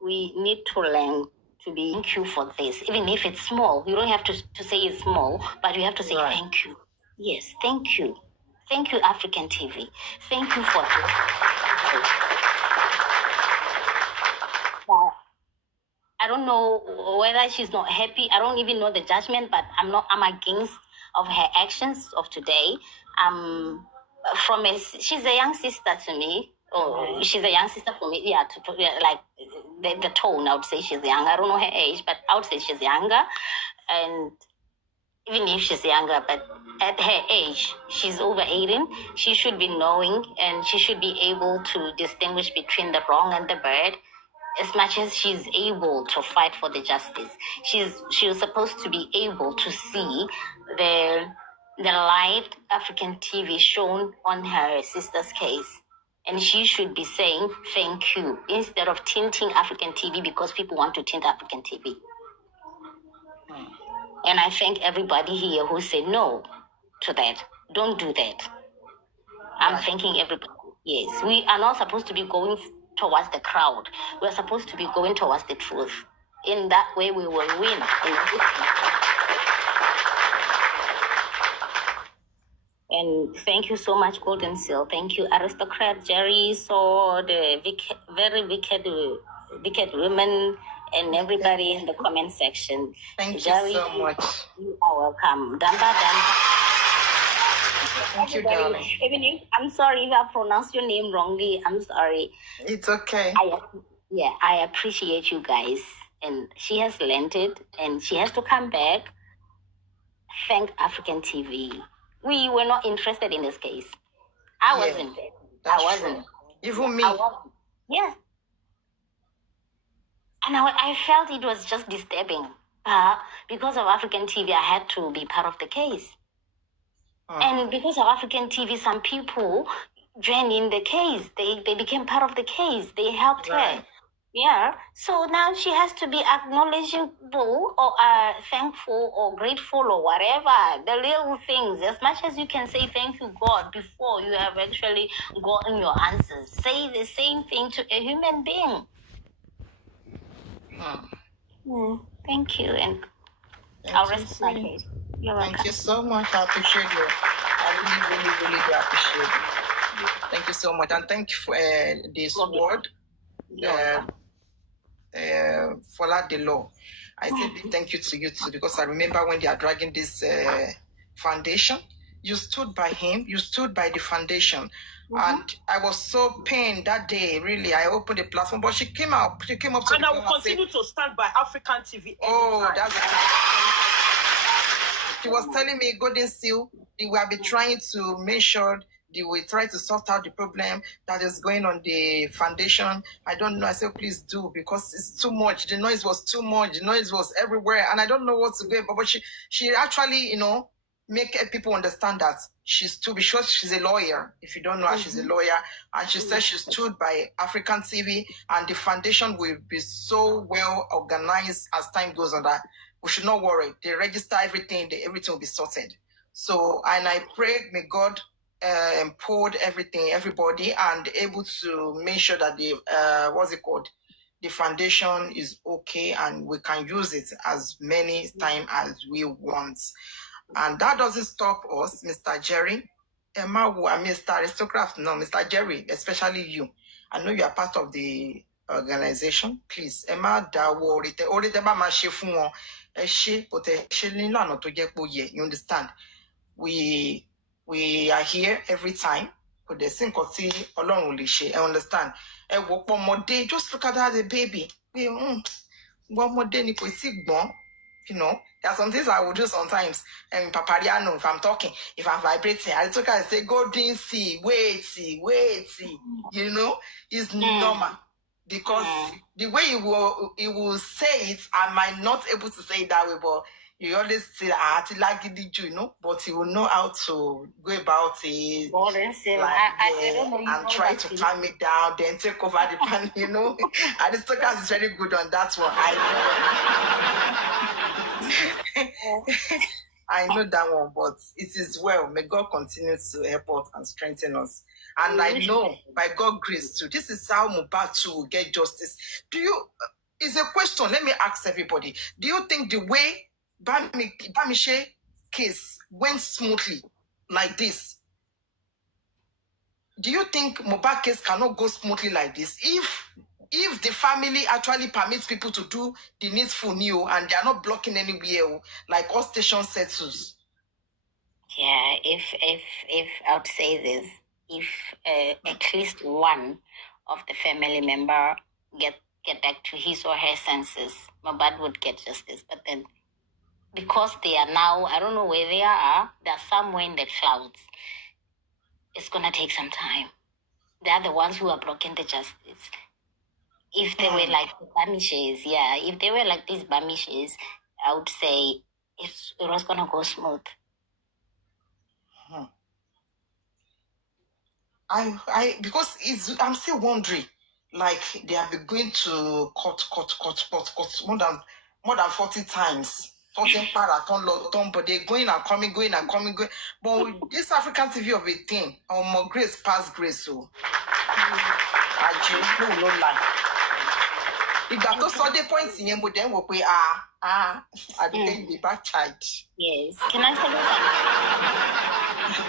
we need to learn to be thank you for this. Even if it's small, you don't have to say it's small, but you have to say thank you. Yes, thank you. Thank you, African TV. Thank you for this. I don't know whether she's not happy. I don't even know the judgment, but I'm against of her actions of today. She's a young sister to me. Oh, she's a young sister for me. Yeah, like the tone, I would say she's young. I don't know her age, but I would say she's younger. And even if she's younger, but at her age, she's over 18. She should be knowing and she should be able to distinguish between the wrong and the bad. As much as she's able to fight for the justice, she was supposed to be able to see the live African TV shown on her sister's case. And she should be saying thank you instead of tinting African TV because people want to tint African TV. And I thank everybody here who said no to that. Don't do that. I'm thanking everybody. Yes, we are not supposed to be going towards the crowd. We're supposed to be going towards the truth. In that way, we will win. And thank you so much, Golden Seal. Thank you, Aristocrat Jerry, so the very wicked women, and everybody in the comment section. Thank Jerry, you so much. You are welcome. Damba. Thank you, darling. Even if I'm sorry if I pronounced your name wrongly, I'm sorry. It's okay. I appreciate you guys. And she has learned it and she has to come back. Thank African TV. We were not interested in this case. I wasn't. True. Even me. Yeah. And I felt it was just disturbing. Because of African TV, I had to be part of the case. And because of African TV, some people joined in the case. They became part of the case. They helped her. Yeah. So now she has to be acknowledgeable or thankful or grateful or whatever. The little things. As much as you can say thank you, God, before you have actually gotten your answers. Say the same thing to a human being. Thank you. And I'll rest my case. You're welcome. Thank you so much. I appreciate you. I really do appreciate you. Thank you so much. And thank you for this word. Follow the law. I say big thank you to you too, because I remember when they are dragging this foundation, you stood by him, you stood by the foundation. And I was so pained that day, really. I opened the platform, but she came up to and I will continue to stand by African TV. That's she was telling me, Golden Seal, they will be trying to make sure they will try to sort out the problem that is going on the foundation. I don't know. I said, please do, because it's too much. The noise was too much. The noise was everywhere. And I don't know what to do. But she actually, make people understand that she stood, because she's a lawyer. If you don't know her, she's a lawyer. And she said she stood by African TV, and the foundation will be so well organized as time goes on that we should not worry. They register everything, everything will be sorted. So, and I pray, may God empower everybody, and able to make sure that the the foundation is okay, and we can use it as many times as we want. And that doesn't stop us, Mr. Jerry, Mr. Aristocrat, no, Mr. Jerry, especially you. I know you are part of the organization. Please, Emma, you understand? We are here every time. I understand. Just look at that, the baby. One more day, there are some things I will do sometimes. And Papariano, if I'm talking, if I'm vibrating, I say, go see, wait, it's normal. Because the way you will say it, I might not able to say it that way, but you always say, but you will know how to go about it. And try to calm it down, then take over the pan, Aristocrat is very good on that one. I know that one, but it is well. May God continue to help us and strengthen us. And I know, by God's grace too, this is how Mohbad too will get justice. It's a question, let me ask everybody. Do you think the way Bamise case went smoothly, like this? Do you think Mohbad case cannot go smoothly like this? If the family actually permits people to do the needful new and they are not blocking anywhere, like all station settles. Yeah, if I would say this, if at least one of the family member get back to his or her senses, Mohbad would get justice. But then, because they are now, I don't know where they are, they're somewhere in the clouds. It's gonna take some time. They are the ones who are blocking the justice. If they were like the Bamishes, yeah, if they were like these Bamishes, I would say it was gonna go smooth. Because I'm still wondering, like they have been going to court more than 40 times. Talking paraton, but they're going and coming. But with this African TV of a thing, more grace past grace, so I no lie. If that was all the points in but then we'll be I became the bad child. Yes. Can I tell you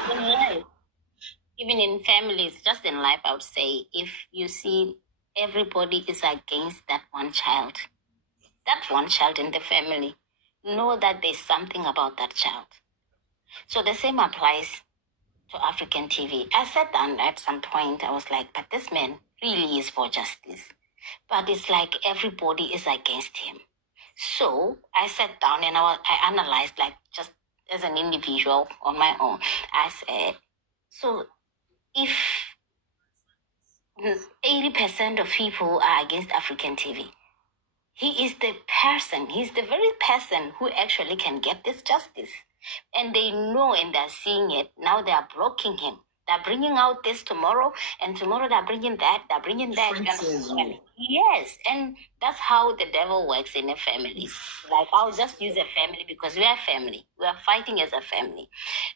something? In life, even in families, just in life, I would say, if you see everybody is against that one child in the family, know that there's something about that child. So the same applies to African TV. I sat down at some point, I was like, but this man really is for justice. But it's like everybody is against him. So I sat down and I analyzed, like, just as an individual on my own. I said, so if 80% of people are against African TV, he's the very person who actually can get this justice. And they know and they're seeing it. Now they are blocking him. They're bringing out this tomorrow, and tomorrow they're bringing that, Yes, and that's how the devil works in a family. Like, I'll just use a family because we are family. We are fighting as a family.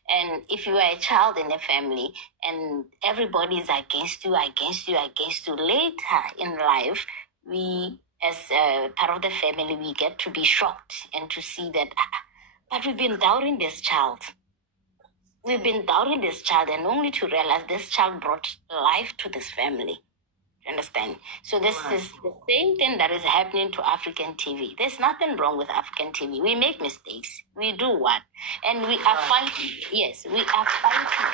And if you are a child in a family and everybody is against you, later in life, we, as part of the family, we get to be shocked and to see that, but we've been doubting this child. And only to realize this child brought life to this family. You understand? So this is the same thing that is happening to African TV. There's nothing wrong with African TV. We make mistakes. We do what? And we are fighting. Yes, we are fighting.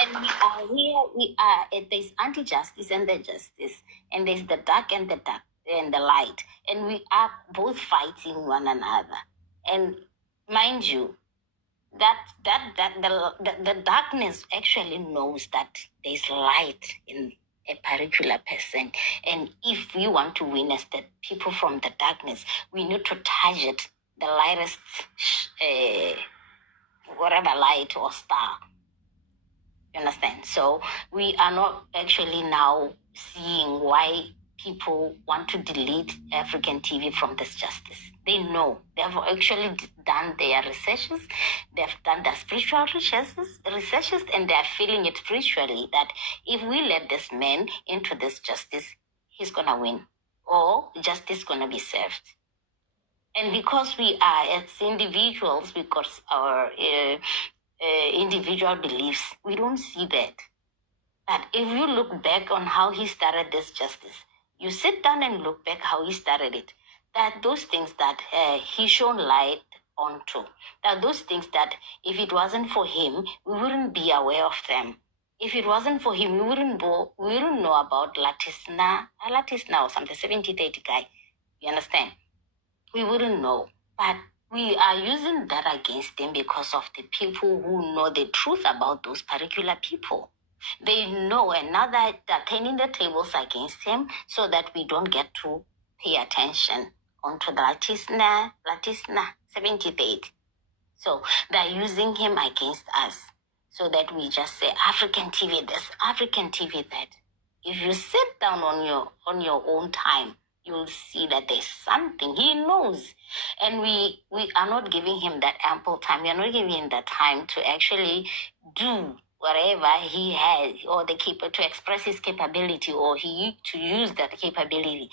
And we are here, there's anti-justice and the justice. And there's the dark and the light. And we are both fighting one another. And mind you, the darkness actually knows that there's light in a particular person. And if we want to win as the people from the darkness, we need to target the lightest, whatever light or star. You understand? So we are not actually now seeing why people want to delete African TV from this justice. They know. They have actually done their researches. They have done their spiritual researches, and they are feeling it spiritually that if we let this man into this justice, he's going to win, or justice going to be served. And because we are, as individuals, because our individual beliefs, we don't see that. But if you look back on how he started this justice, you sit down and look back how he started it, that those things that he shone light onto, that those things that if it wasn't for him, we wouldn't be aware of them. If it wasn't for him, we wouldn't know about Latisna or something, 70-30 guy. You understand? We wouldn't know. But we are using that against them because of the people who know the truth about those particular people. They know, and now that they're turning the tables against him so that we don't get to pay attention onto the Latisna 70-30. So they're using him against us so that we just say African TV this, African TV that. If you sit down on your own time, you'll see that there's something he knows. And we are not giving him that ample time. We are not giving him that time to actually do whatever he has, or to express his capability, or to use that capability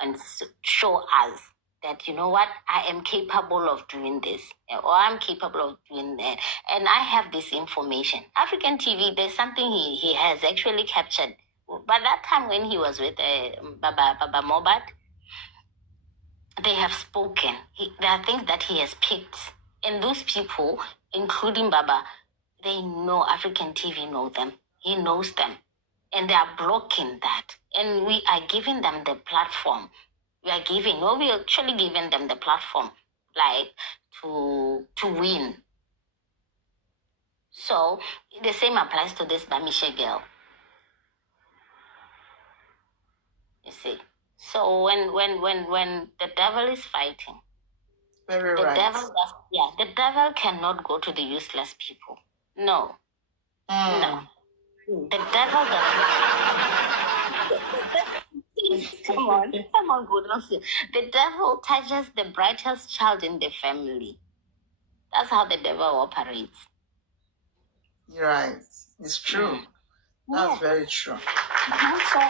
and show us. that, you know what, I am capable of doing this, or I'm capable of doing that. And I have this information. African TV, there's something he has actually captured. By that time when he was with Baba Mobat, they have spoken. There are things that he has picked. And those people, including Baba, they know African TV know them. He knows them. And they are blocking that. And we are giving them the platform. We actually giving them the platform, like, to win. So the same applies to this Bamise girl. You see. So when the devil is fighting, Very the right. the devil cannot go to the useless people. No. No. The devil come on, good. The devil touches the brightest child in the family. That's how the devil operates. You're right. It's true. That's very true. So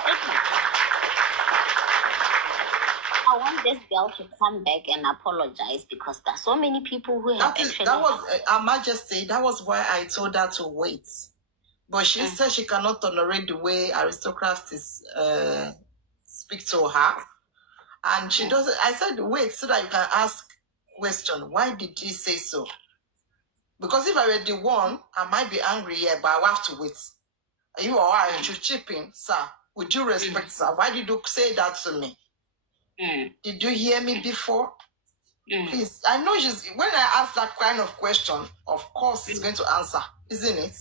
I want this girl to come back and apologize, because there's so many people who have That was Her Majesty. That was why I told her to wait. But she said she cannot tolerate the way aristocrats speak to her. And she doesn't. I said, wait, so that you can ask question. Why did he say so? Because if I were the one, I might be angry here, but I will have to wait. You or I should chip in, sir. With due respect, sir. Why did you say that to me? Did you hear me before? Please, I know when I ask that kind of question, of course he's going to answer, isn't it?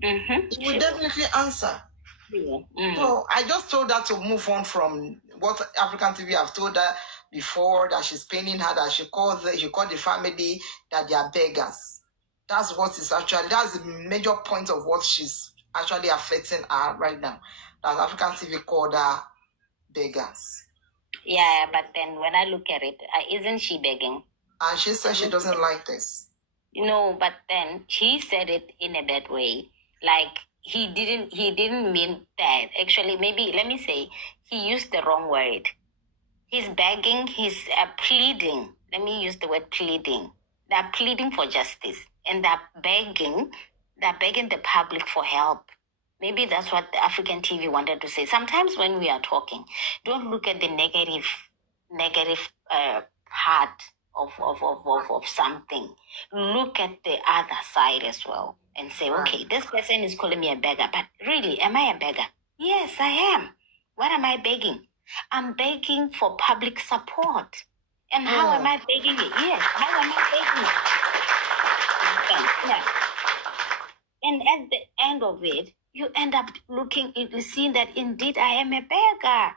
He will definitely answer. So I just told her to move on from what African TV have told her before, that she's paining her, that she called the family that they are beggars. That's the major point of what she's actually affecting her right now. That African TV called her beggars. Yeah, but then when I look at it, isn't she begging? And she said she doesn't like this. No, but then she said it in a bad way. Like, he didn't mean that. Actually, maybe, let me say, he used the wrong word. He's begging, he's pleading. Let me use the word pleading. They're pleading for justice, and they're begging the public for help. Maybe that's what the African TV wanted to say. Sometimes when we are talking, don't look at the negative part of something. Look at the other side as well and say, okay, this person is calling me a beggar, but really, am I a beggar? Yes, I am. What am I begging? I'm begging for public support. And how am I begging it? Yes, how am I begging it? Yeah. And at the end of it, you end up seeing that indeed I am a beggar.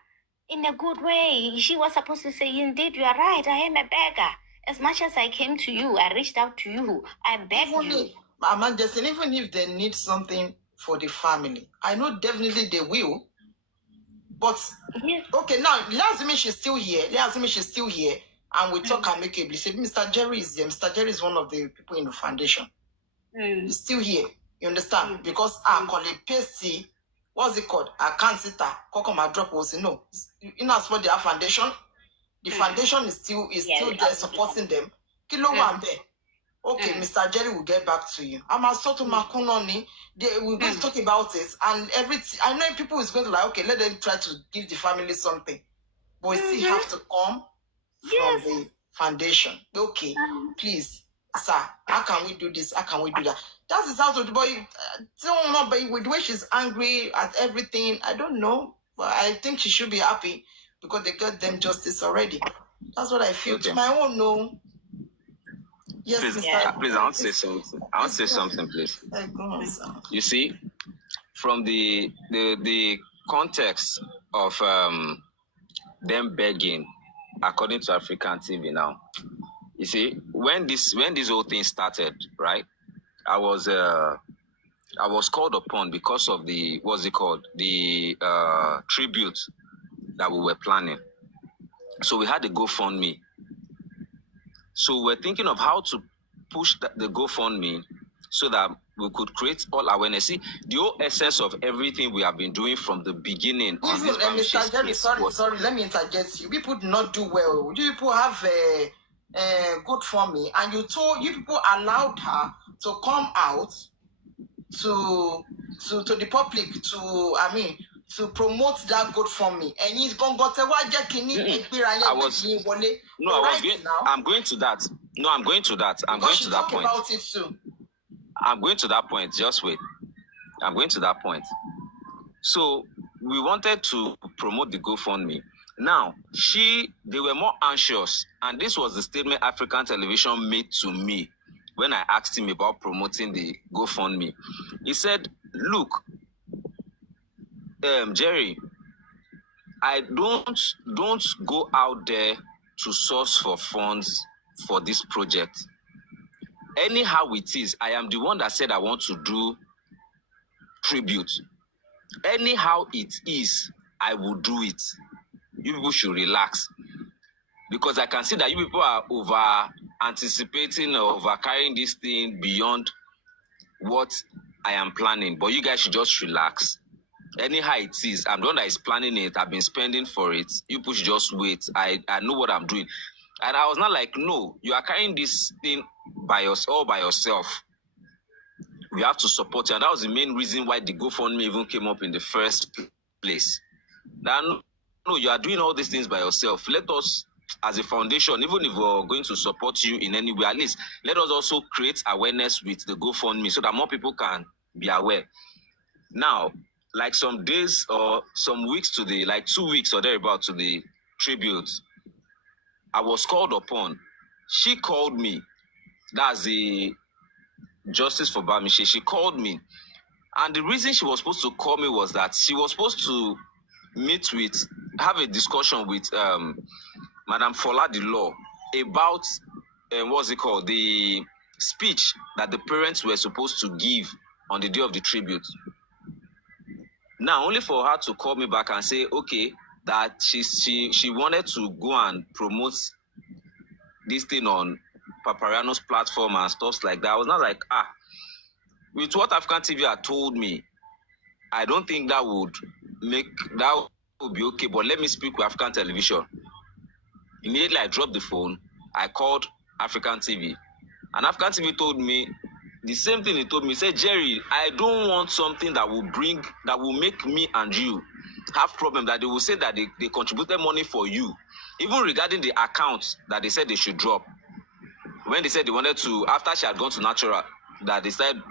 In a good way. She was supposed to say, indeed, you are right, I am a beggar. As much as I came to you, I reached out to you, I begged you. Even if they need something for the family, I know definitely they will. But, okay, now, let's assume she's still here. And we talk amicably. Say, Mr. Jerry is here. Mr. Jerry is one of the people in the foundation. He's still here. You understand? Because I call it PSC. What's it called? I can't sit there. Kokoma drop was no. In as for their foundation, the foundation is still there supporting them. Kilo one there. Okay, Mr. Jerry will get back to you. I'm a sort of Makunoni. We're going to talk about it, and everything. I know people is going to like, okay, let them try to give the family something, but we still have to come from the foundation. Okay, please, sir, how can we do this? How can we do that? That is how to do. But don't know, but with the way she's angry at everything, I don't know. But I think she should be happy because they got them justice already. That's what I feel. Okay. To my own, no. Yes, please, please, I want to say something. I want to say something, please. You see, from the context of them begging, according to African TV now, you see, when this whole thing started, right? I was called upon because of the tribute that we were planning. So we had the GoFundMe. So we're thinking of how to push the GoFundMe so that we could create all awareness. See, the whole essence of everything we have been doing from the beginning on this Mr. Jerry, sorry, let me interject you. People do not do well. You people have a good for me, and you people allowed her to come out to the public to promote that good for me. And he's going to I'm going to that. No, I'm going to that. I'm going to that point. About it too. I'm going to that point. Just wait. I'm going to that point. So we wanted to promote the GoFundMe. Now, they were more anxious, and this was the statement African Television made to me when I asked him about promoting the GoFundMe. He said, look, Jerry, I don't go out there to source for funds for this project. Anyhow it is, I am the one that said I want to do tribute. Anyhow it is, I will do it. You people should relax. Because I can see that you people are over anticipating or over carrying this thing beyond what I am planning. But you guys should just relax. Anyhow it is, I'm the one that is planning it. I've been spending for it. You people should just wait. I know what I'm doing. And I was not like, no, you are carrying this thing all by yourself. We have to support you. And that was the main reason why the GoFundMe even came up in the first place. Now, no, you are doing all these things by yourself. Let us, as a foundation, even if we're going to support you in any way, at least let us also create awareness with the GoFundMe so that more people can be aware. Now, like some days or some weeks to like 2 weeks or thereabout to the tribute, I was called upon. She called me. That's the Justice for Bamise. She called me. And the reason she was supposed to call me was that she was supposed to have a discussion with Madam Fola the Law about what's it called? The speech that the parents were supposed to give on the day of the tribute. Now, only for her to call me back and say, okay, that she wanted to go and promote this thing on Papariano's platform and stuff like that. I was not like, with what African TV had told me, I don't think that would be okay, but let me speak with African Television. Immediately I dropped the phone, I called African TV, and African TV told me the same thing he told me. He said, Jerry, I don't want something that will make me and you have problem, that they will say that they contributed money for you. Even regarding the account that they said they should drop. When they said they wanted to, after she had gone to Natural, that they started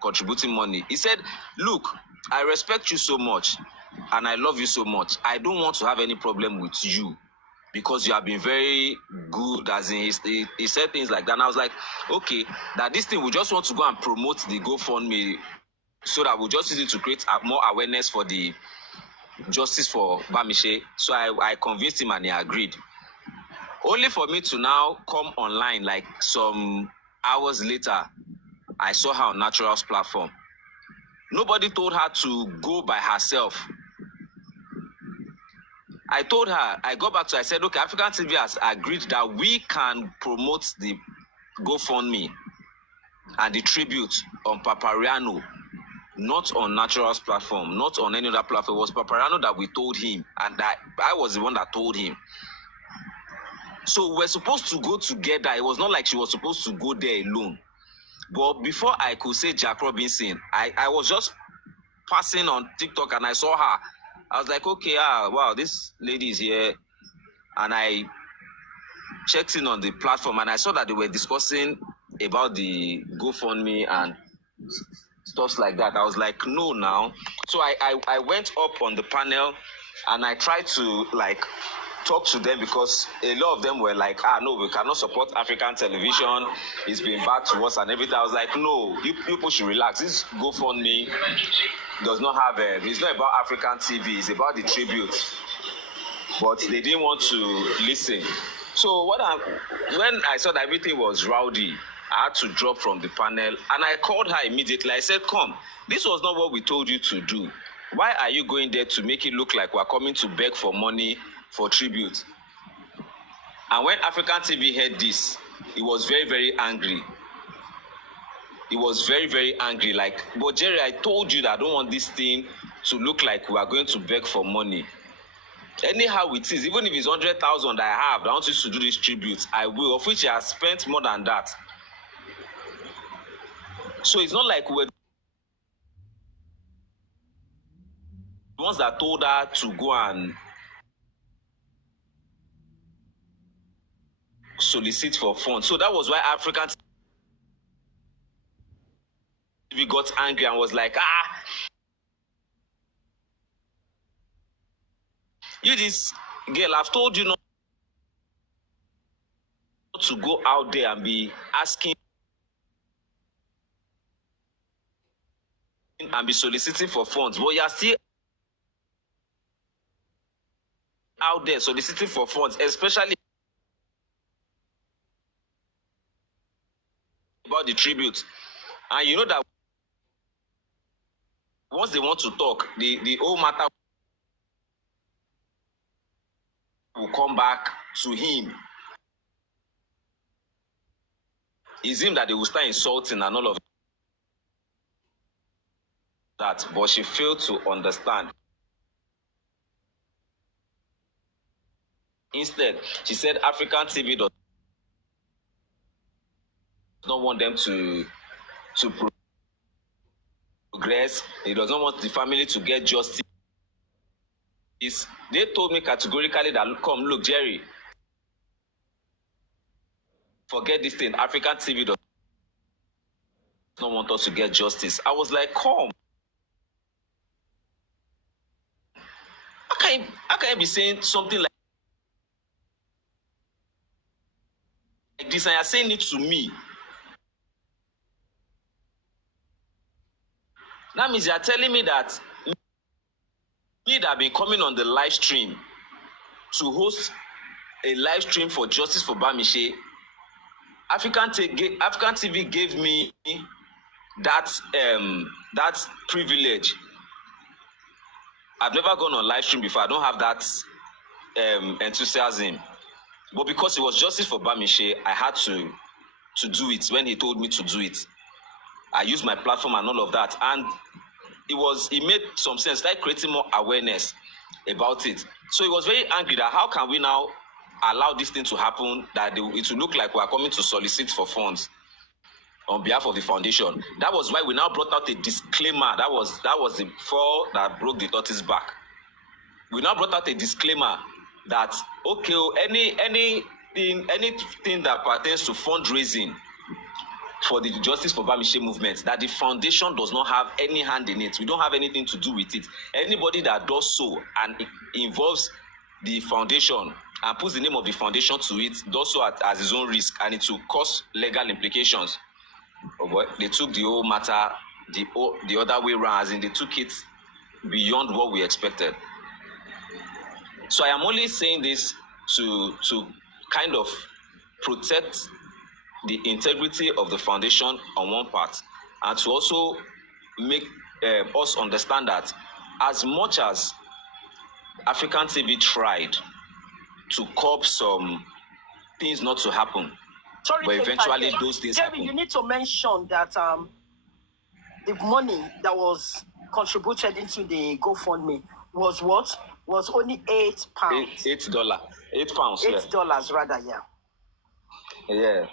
contributing money. He said, look, I respect you so much and I love you so much. I don't want to have any problem with you because you have been very good, as in he said things like that. And I was like, okay, that this thing, we just want to go and promote the GoFundMe so that we'll just use it to create more awareness for the Justice for Bamise. So I convinced him and he agreed. Only for me to now come online like some hours later, I saw her on Natural's platform. Nobody told her to go by herself. I told her, I got back to her, I said, okay, African TV has agreed that we can promote the GoFundMe and the tribute on Papariano, not on Natural's platform, not on any other platform. It was Papariano that we told him, and that I was the one that told him. So we're supposed to go together. It was not like she was supposed to go there alone. But before I could say Jack Robinson, I was just passing on TikTok and I saw her. I was like, okay, wow, this lady is here. And I checked in on the platform and I saw that they were discussing about the GoFundMe and stuff like that. I was like, no, now. So I went up on the panel and I tried to talk to them because a lot of them were like, no, we cannot support African Television. It's been bad to us and everything. I was like, no, you people should relax. This GoFundMe does not have it's not about African TV, it's about the tribute. But they didn't want to listen. So when I saw that everything was rowdy, I had to drop from the panel and I called her immediately. I said, come, this was not what we told you to do. Why are you going there to make it look like we're coming to beg for money for tribute? And when African TV heard this, he was very, very angry. he was very, very angry. Like, but Jerry, I told you that I don't want this thing to look like we are going to beg for money. Anyhow it is, even if it's 100,000 I have, I want you to do this tribute, I will, of which I have spent more than that. So it's not like we're the ones that told her to go and solicit for funds. So that was why African TV got angry and was like, you this girl, I've told you not to go out there and be asking and be soliciting for funds, but you're still out there soliciting for funds, especially about the tribute. And you know that once they want to talk, the whole matter will come back to him. It's him that they will start insulting and all of that, but she failed to understand. Instead, she said African TV does not want them to progress. It does not want the family to get justice. They told me categorically that, come, look, Jerry, forget this thing. African TV does not want us to get justice. I was like, come. How can I be saying something like this and you're saying it to me? That means you're telling me that me that have been coming on the live stream to host a live stream for justice for Bamise, African TV gave me that privilege. I've never gone on live stream before. I don't have that enthusiasm. But because it was justice for Bamise, I had to do it when he told me to do it. I used my platform and all of that. And it made some sense, like creating more awareness about it. So he was very angry that how can we now allow this thing to happen, that it will look like we are coming to solicit for funds on behalf of the foundation. That was why we now brought out a disclaimer. That was the fall that broke the tortoise back. We now brought out a disclaimer that, okay, anything that pertains to fundraising for the Justice for Bamise movement, that the foundation does not have any hand in it. We don't have anything to do with it. Anybody that does so and it involves the foundation and puts the name of the foundation to it does so at his own risk, and it will cause legal implications. But they took the whole matter the other way around, as in they took it beyond what we expected. So I am only saying this to kind of protect the integrity of the foundation on one part, and to also make us understand that as much as African TV tried to curb some things not to happen, but eventually those things happen. You need to mention that the money that was contributed into the GoFundMe was what? Was only £8. $8. $8 rather, yeah. Yeah.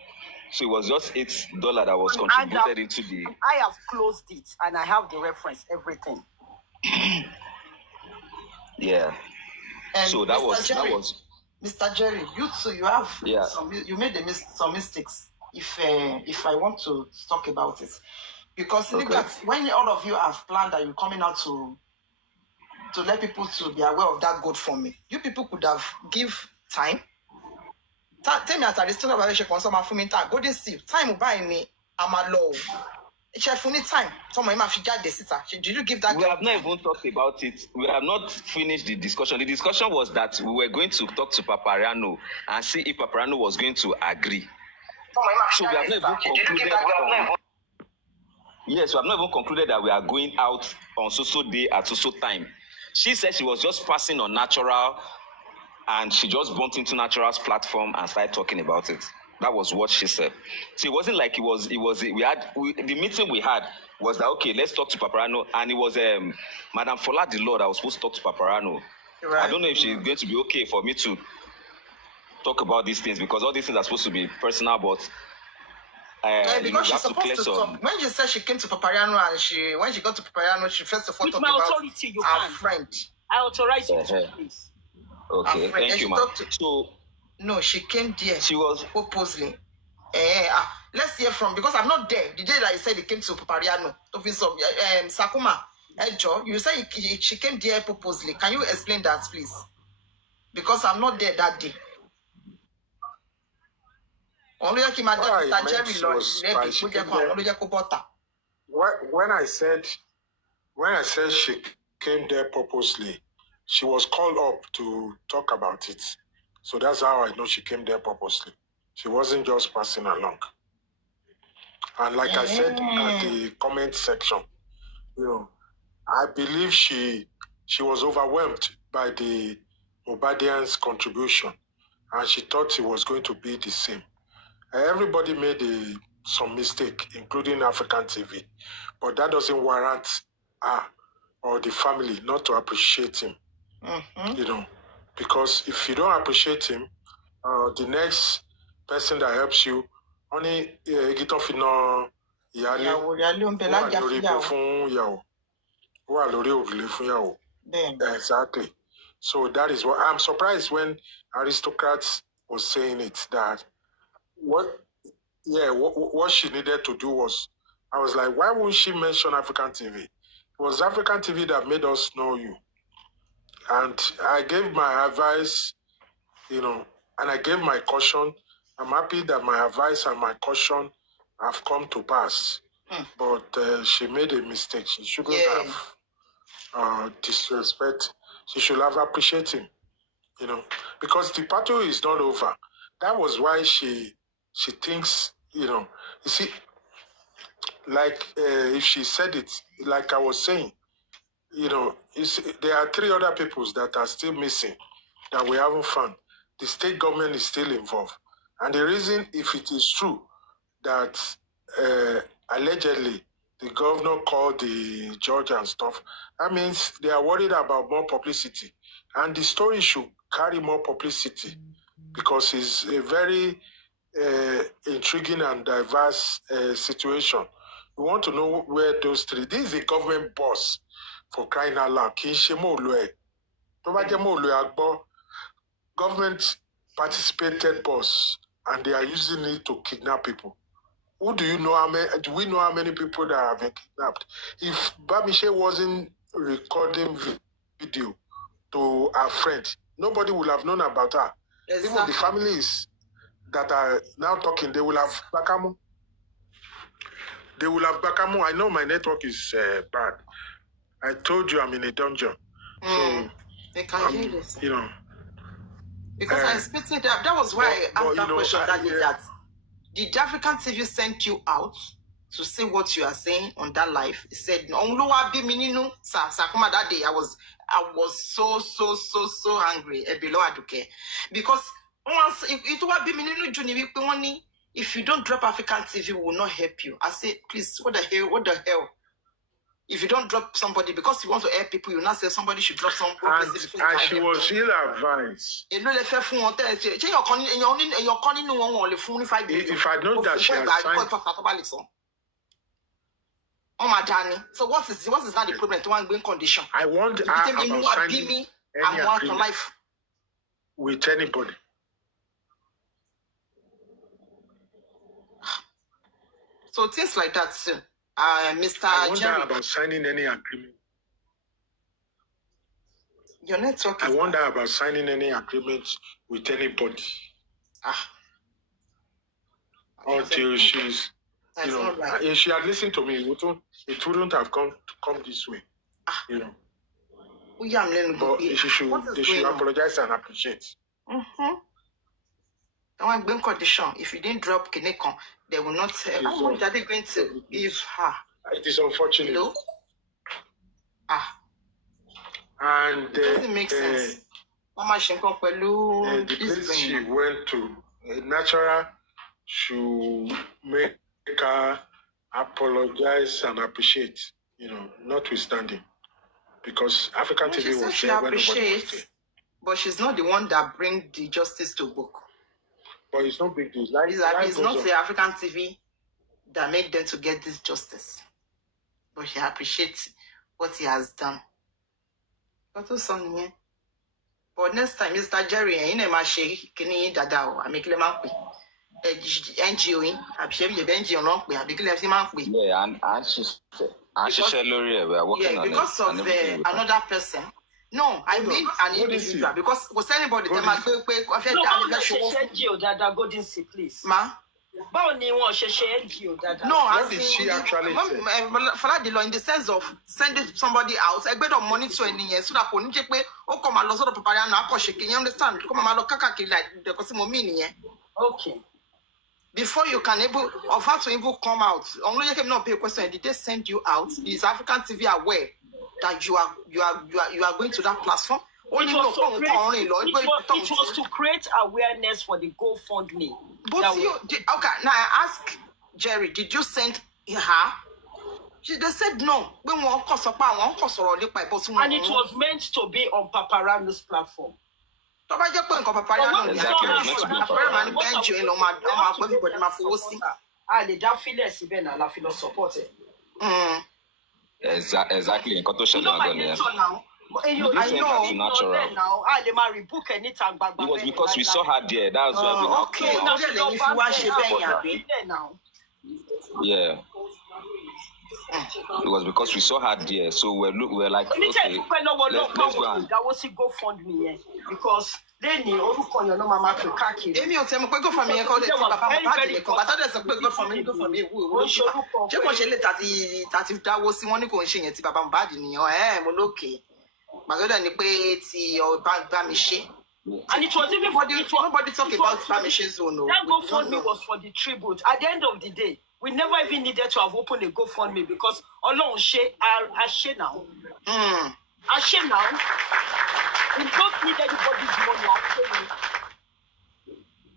So it was just $8 that was contributed into the. I have closed it and I have the reference, everything. Yeah. And so that was Mr. Jerry, you too, you have you made some mistakes. If I want to talk about it, because when all of you have planned that you're coming out to let people to be aware of that GoFundMe, you people could have give time. Tell me at the story about consumer for me go this time buy me I'm low. Time. Did you give that? We have not even talked about it. We have not finished the discussion. The discussion was that we were going to talk to Paparano and see if Paparano was going to agree. So we have not even concluded. Yes, we have not even concluded that we are going out on so day at so time. She said she was just passing on Natural, and she just bumped into Natural's platform and started talking about it. That was what she said. So it wasn't like the meeting we had was that, okay, let's talk to Paparano. And it was Madam Fola the Lord that was supposed to talk to Paparano. Right. I don't know if she's going to be okay for me to talk about these things, because all these things are supposed to be personal, but because she's supposed to talk. When she said she came to Paparano and when she got to Paparano, she first of all talked about authority, our friend. I authorize you to please. Okay, thank you, ma'am. So no, she came there. She was purposely. Let's hear from, because I'm not there. The day that you said he came to Paparano, Sakuma, Ejo, you say she came there purposely. Can you explain that, please? Because I'm not there that day. When I said she came there purposely, she was called up to talk about it. So that's how I know she came there purposely. She wasn't just passing along. And like I said at the comment section, I believe she was overwhelmed by the Mobadian's contribution, and she thought it was going to be the same. Everybody made some mistake, including African TV, but that doesn't warrant her or the family not to appreciate him. Because if you don't appreciate him, the next person that helps you, only exactly. So that is what I'm surprised when aristocrats was saying it, that what she needed to do was, I was like, why won't she mention African TV? It was African TV that made us know you. And I gave my advice, and I gave my caution. I'm happy that my advice and my caution have come to pass. But she made a mistake. She shouldn't have disrespect. She should have appreciated him, because the battle is not over. That was why she thinks, you see, like if she said it, like I was saying, there are 3 other peoples that are still missing that we haven't found. The state government is still involved. And the reason, if it is true that allegedly the governor called the judge and stuff, that means they are worried about more publicity. And the story should carry more publicity, because it's a very intriguing and diverse situation. We want to know where those 3. This is a government boss, for crying out loud. Government participated boss, and they are using it to kidnap people. Who do you know? Do we know how many people that have been kidnapped? If Bamise wasn't recording video to our friend, nobody would have known about her. Exactly. Even the families that are now talking, they will have Bakamu. I know my network is bad. I told you I'm in a dungeon. So they can hear this. Because I expected that. That was why I asked that question that did African TV send you out to say what you are saying on that live? He said, no, Sakuma, that day I was so angry below Aduke. Because once if you don't drop African TV, we will not help you. I said, please, what the hell? If you don't drop somebody because you want to help people, you not say somebody should drop somebody. And she was ill advised. If I know that she has signed. Oh my Danny. So what is not the problem to one condition? I want her about signing any agreement with anybody. So things like that, sir. Mr. I wonder Jerry, about signing any agreement. Your network. I wonder about signing any agreement with anybody. Until she's, right. If she had listened to me, it wouldn't have come this way. But they should apologize and appreciate. If you didn't drop Kinekon, they will not say, how much are they going to give her? It is unfortunate. And it doesn't make sense. The place she went to, a natural should make her apologize and appreciate, notwithstanding. Because African TV was there when nobody was there. But she's not the one that bring the justice to book. But it's no big deal. It's not the African TV that made them to get this justice. But she appreciates what he has done. But also, but next time, Mr. Jerry, you know, my shake, can you dada? I make them up. NGO, I'm sure you're NGO, not we have big left him up. Yeah, and she's we are working on it. Because of another person. No, I mean an individual. Because was anybody that might go NGO dada golden sea, please. Ma? No, what did she actually say? Faladilo, in the sense of sending somebody out, a bit of money to any year, so that when you come a lot of papaya now, you understand? Come a lot of like the Cosimo meaning. Okay. Before you can able of how to even come out, only you can not pay a question. Did they send you out? Is African TV aware that you are going to that platform? It was to create awareness for the GoFundMe. But okay, now I ask Jerry, did you send her? They said no. And it was meant to be on Paparano's platform. Exactly. I know. Now I marry book anytime. It was because we saw her there. That's why we now. Okay. Yeah. It was because we saw her there, so we're like, okay, let's go and... That was go fund me because they knew no mama to kaki. Emi o tell me go for me call it papa but others go for me je ko se le 30 that was won ni ko nse yen ti baba Mohbad ni mo loke magoda ni pe ti o Bamise. And it was even nobody talk about Bamise zone. That GoFundMe was for the tribute. At the end of the day, we never even needed to have opened a GoFundMe because Olorun she now. Ashe now. We don't need anybody's money.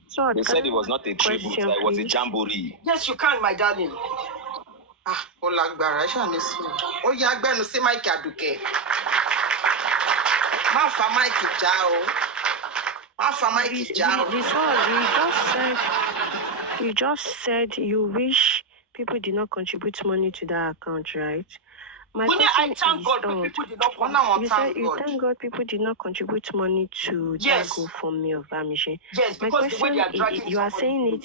So they said it was not a tribute, it was a jamboree. Yes, you can, my darling. Olagbara sha ni su. O ya gbenu si Mike Aduke. Ma fa Mike ja o. Ma fa Mike ja o. You just said you wish people did not contribute money to that account, right? I thank God people did not contribute. You thank God people did not contribute money to that GoFundMe of Bamise. Yes, because the way they are dragging you are saying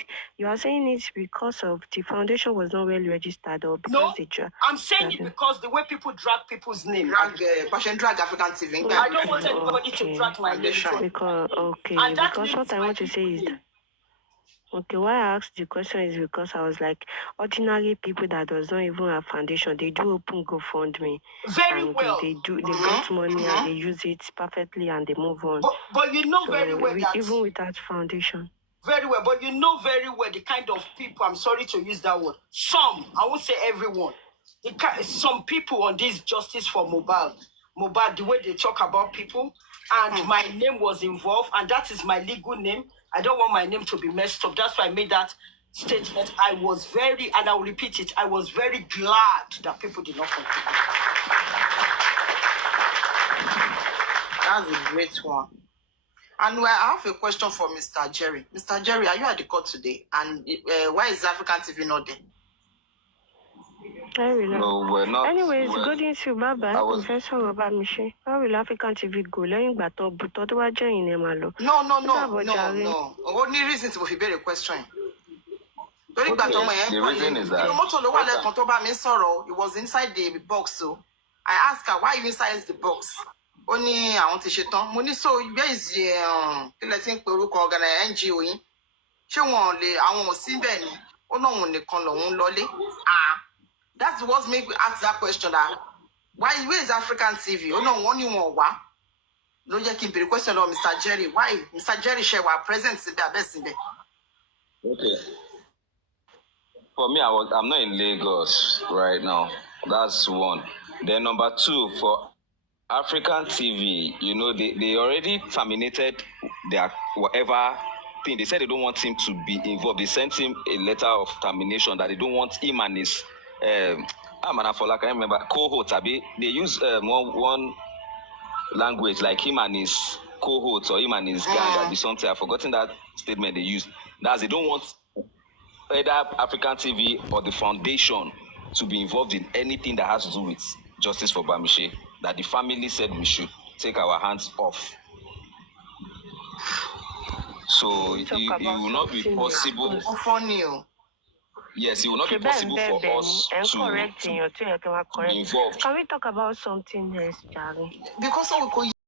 it because of the foundation was not well registered or because I'm saying it because the way people drag people's name. Drag African TV. I don't want anybody to drag my name. Because what I want to say is that why I asked the question is because I was like, ordinary people that does not even have foundation, they do open GoFundMe. Very well. They got money and they use it perfectly and they move on. But you know very well that even without foundation. Very well, but you know very well the kind of people, I'm sorry to use that word, some, I won't say everyone, some people on this justice for Mohbad, the way they talk about people, and my name was involved, and that is my legal name. I don't want my name to be messed up. That's why I made that statement. I was very, and I will repeat it, I was very glad that people did not contribute. That's a great one. And I have a question for Mr. Jerry. Mr. Jerry, are you at the court today? And why is African TV not there? No, we're not. Anyways, good into Baba. Professor Bamise. How will African TV go? No. Only reason to be a question. The reason is that it was inside the box. So I asked her, why are you inside the box? Only I want to shit on. Money, so where is the NGO? She won't lay, I won't see Benny. Oh, no one, they call on lolly. That's what made me ask that question. Where is African TV? Oh, no one you want what? No, you keep the question of Mr. Jerry. Why? Mr. Jerry share our presence in the best in there. Okay. For me, I'm not in Lagos right now. That's one. Then number two, for African TV, they already terminated their whatever thing. They said they don't want him to be involved. They sent him a letter of termination that they don't want him and his I can't remember, cohorts. They use one language like him and his cohorts or him and his gang. Be something. I've forgotten that statement they used. That's they don't want either African TV or the foundation to be involved in anything that has to do with justice for Bamise. That the family said we should take our hands off. So it will not be possible. Yes, it will not be possible for us to be involved. Can we talk about something else, Charlie? Because